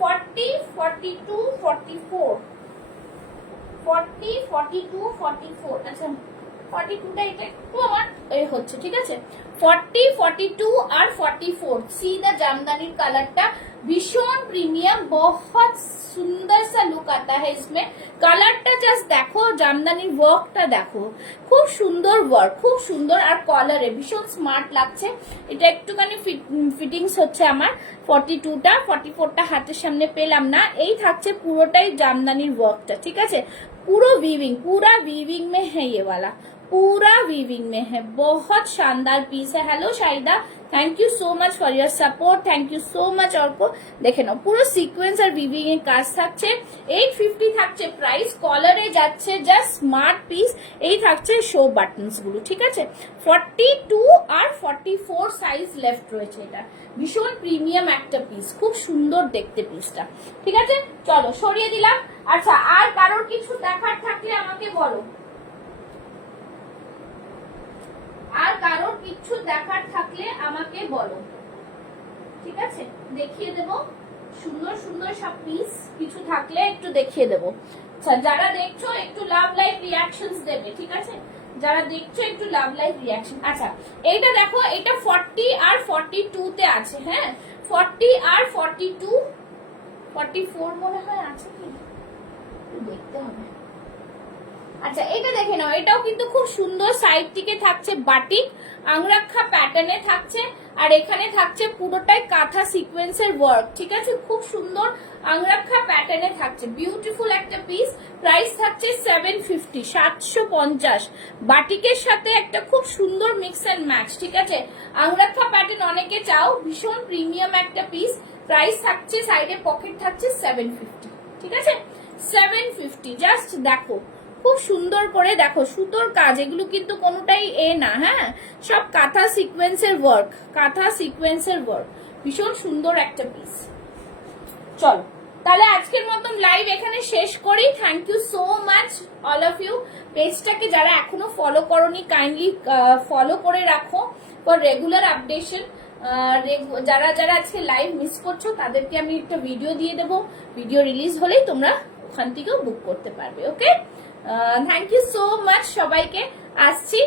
40 42 44 40 42 44, আচ্ছা 42টা এটা একটু আমার এই হচ্ছে, ঠিক আছে, 40 42 আর 44, সি দা জামদানির কালারটা ভীষণ প্রিমিয়াম, बहुत सुंदर सा लुक आता है इसमें, কালারটা জাস্ট দেখো, জামদানির ওয়ার্কটা দেখো, খুব সুন্দর ওয়ার্ক, খুব সুন্দর, আর কলারে ভীষণ স্মার্ট লাগছে। এটা একটুখানি ফিটিংস হচ্ছে আমার, 42টা 44টা হাতের সামনে পেলাম না, এই থাকছে পুরোটাই জামদানির ওয়ার্কটা, ঠিক আছে, পুরো वीविंग, पूरा वीविंग में है ये वाला, पूरा वीविंग में है, बहुत शानदार पीस है। Hello Shahida, thank you so much for your support, thank you so much. Arka দেখে নাও পুরো সিকোয়েন্স আর উইভিং এর কাজ থাকছে। 850 থাকছে প্রাইস, কলারে যাচ্ছে, জাস্ট স্মার্ট পিস। এই থাকছে শো বাটনস গুলো, ঠিক আছে। 42 আর 44 সাইজ লেফট রয়েছে। এটা ভীষণ প্রিমিয়াম একটা পিস, খুব সুন্দর দেখতে পিসটা, ঠিক আছে। চলো সরিয়ে দিলাম। আচ্ছা, আর কারোর কিছু দেখার থাকলে আমাকে বলো, আর কারোর কিছু দেখার থাকলে আমাকে বলো, ঠিক আছে, দেখিয়ে দেব। সুন্দর সুন্দর সব পিস কিছু থাকলে একটু দেখিয়ে দেব। আচ্ছা, যারা দেখছো একটু লাভ লাইভ রিয়াকশনস দেবে, ঠিক আছে। যারা দেখছো একটু লাভ লাইভ রিয়াকশন। আচ্ছা, এইটা দেখো, এটা 40 আর 42 তে আছে। হ্যাঁ, 40 আর 42, 44 মনে হয় আছে কি, দেখতে হবে। আচ্ছা, এটা দেখে নাও, এটাও কিন্তু খুব সুন্দর। সাইড থেকে থাকছে বাটিক আংরাক্ষা প্যাটার্নে থাকছে, আর এখানে থাকছে পুরোটাই কাঁথা সিকোয়েন্সের ওয়ার্ক, ঠিক আছে। খুব সুন্দর আংরাক্ষা প্যাটার্নে থাকছে, বিউটিফুল একটা পিস। প্রাইস থাকছে 750, 750। বাটিকের সাথে একটা খুব সুন্দর মিক্স এন্ড ম্যাচ, ঠিক আছে। আংরাক্ষা প্যাটার্ন অনেকে চাও, ভীষণ প্রিমিয়াম একটা পিস। প্রাইস থাকছে, সাইডে পকেট থাকছে 750, ঠিক আছে। 750, জাস্ট দেখো খুব সুন্দর করে দেখো, সুতোর কাজ, এগুলো কিন্তু কোনোটাই না, হ্যাঁ, সব কাঁথা সিকোয়েন্সের ওয়ার্ক, কাঁথা সিকোয়েন্সের ওয়ার্ক, ভীষণ সুন্দর একটা পিস। চলো তাহলে আজকের মতন লাইভ এখানে শেষ করি। Thank you so much all of you. পেজটাকে যারা এখনো ফলো করোনি, কাইন্ডলি ফলো করে রাখো ফর রেগুলার আপডেশন। যারা যারা আজকে লাইভ মিস করছো তাদেরকে আমি একটা ভিডিও দিয়ে দেবো, ভিডিও রিলিজ হলেই তোমরা ওখান থেকেও বুক করতে পারবে। ওকে, থ্যাংক ইউ সো মাচ সবাইকে। আসছি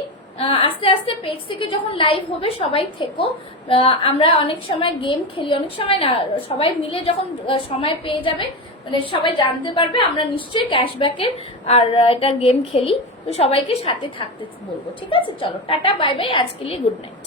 আস্তে আস্তে, পেজ থেকে যখন লাইভ হবে সবাই থেকো। আমরা অনেক সময় গেম খেলি, অনেক সময় না, সবাই মিলে যখন সময় পেয়ে যাবে, মানে সবাই জানতে পারবে, আমরা নিশ্চয়ই ক্যাশব্যাকের আর এটা গেম খেলি। তো সবাইকে সাথে থাকতে বলবো, ঠিক আছে। চলো টাটা, বাই বাই, আজকে গুড নাইট।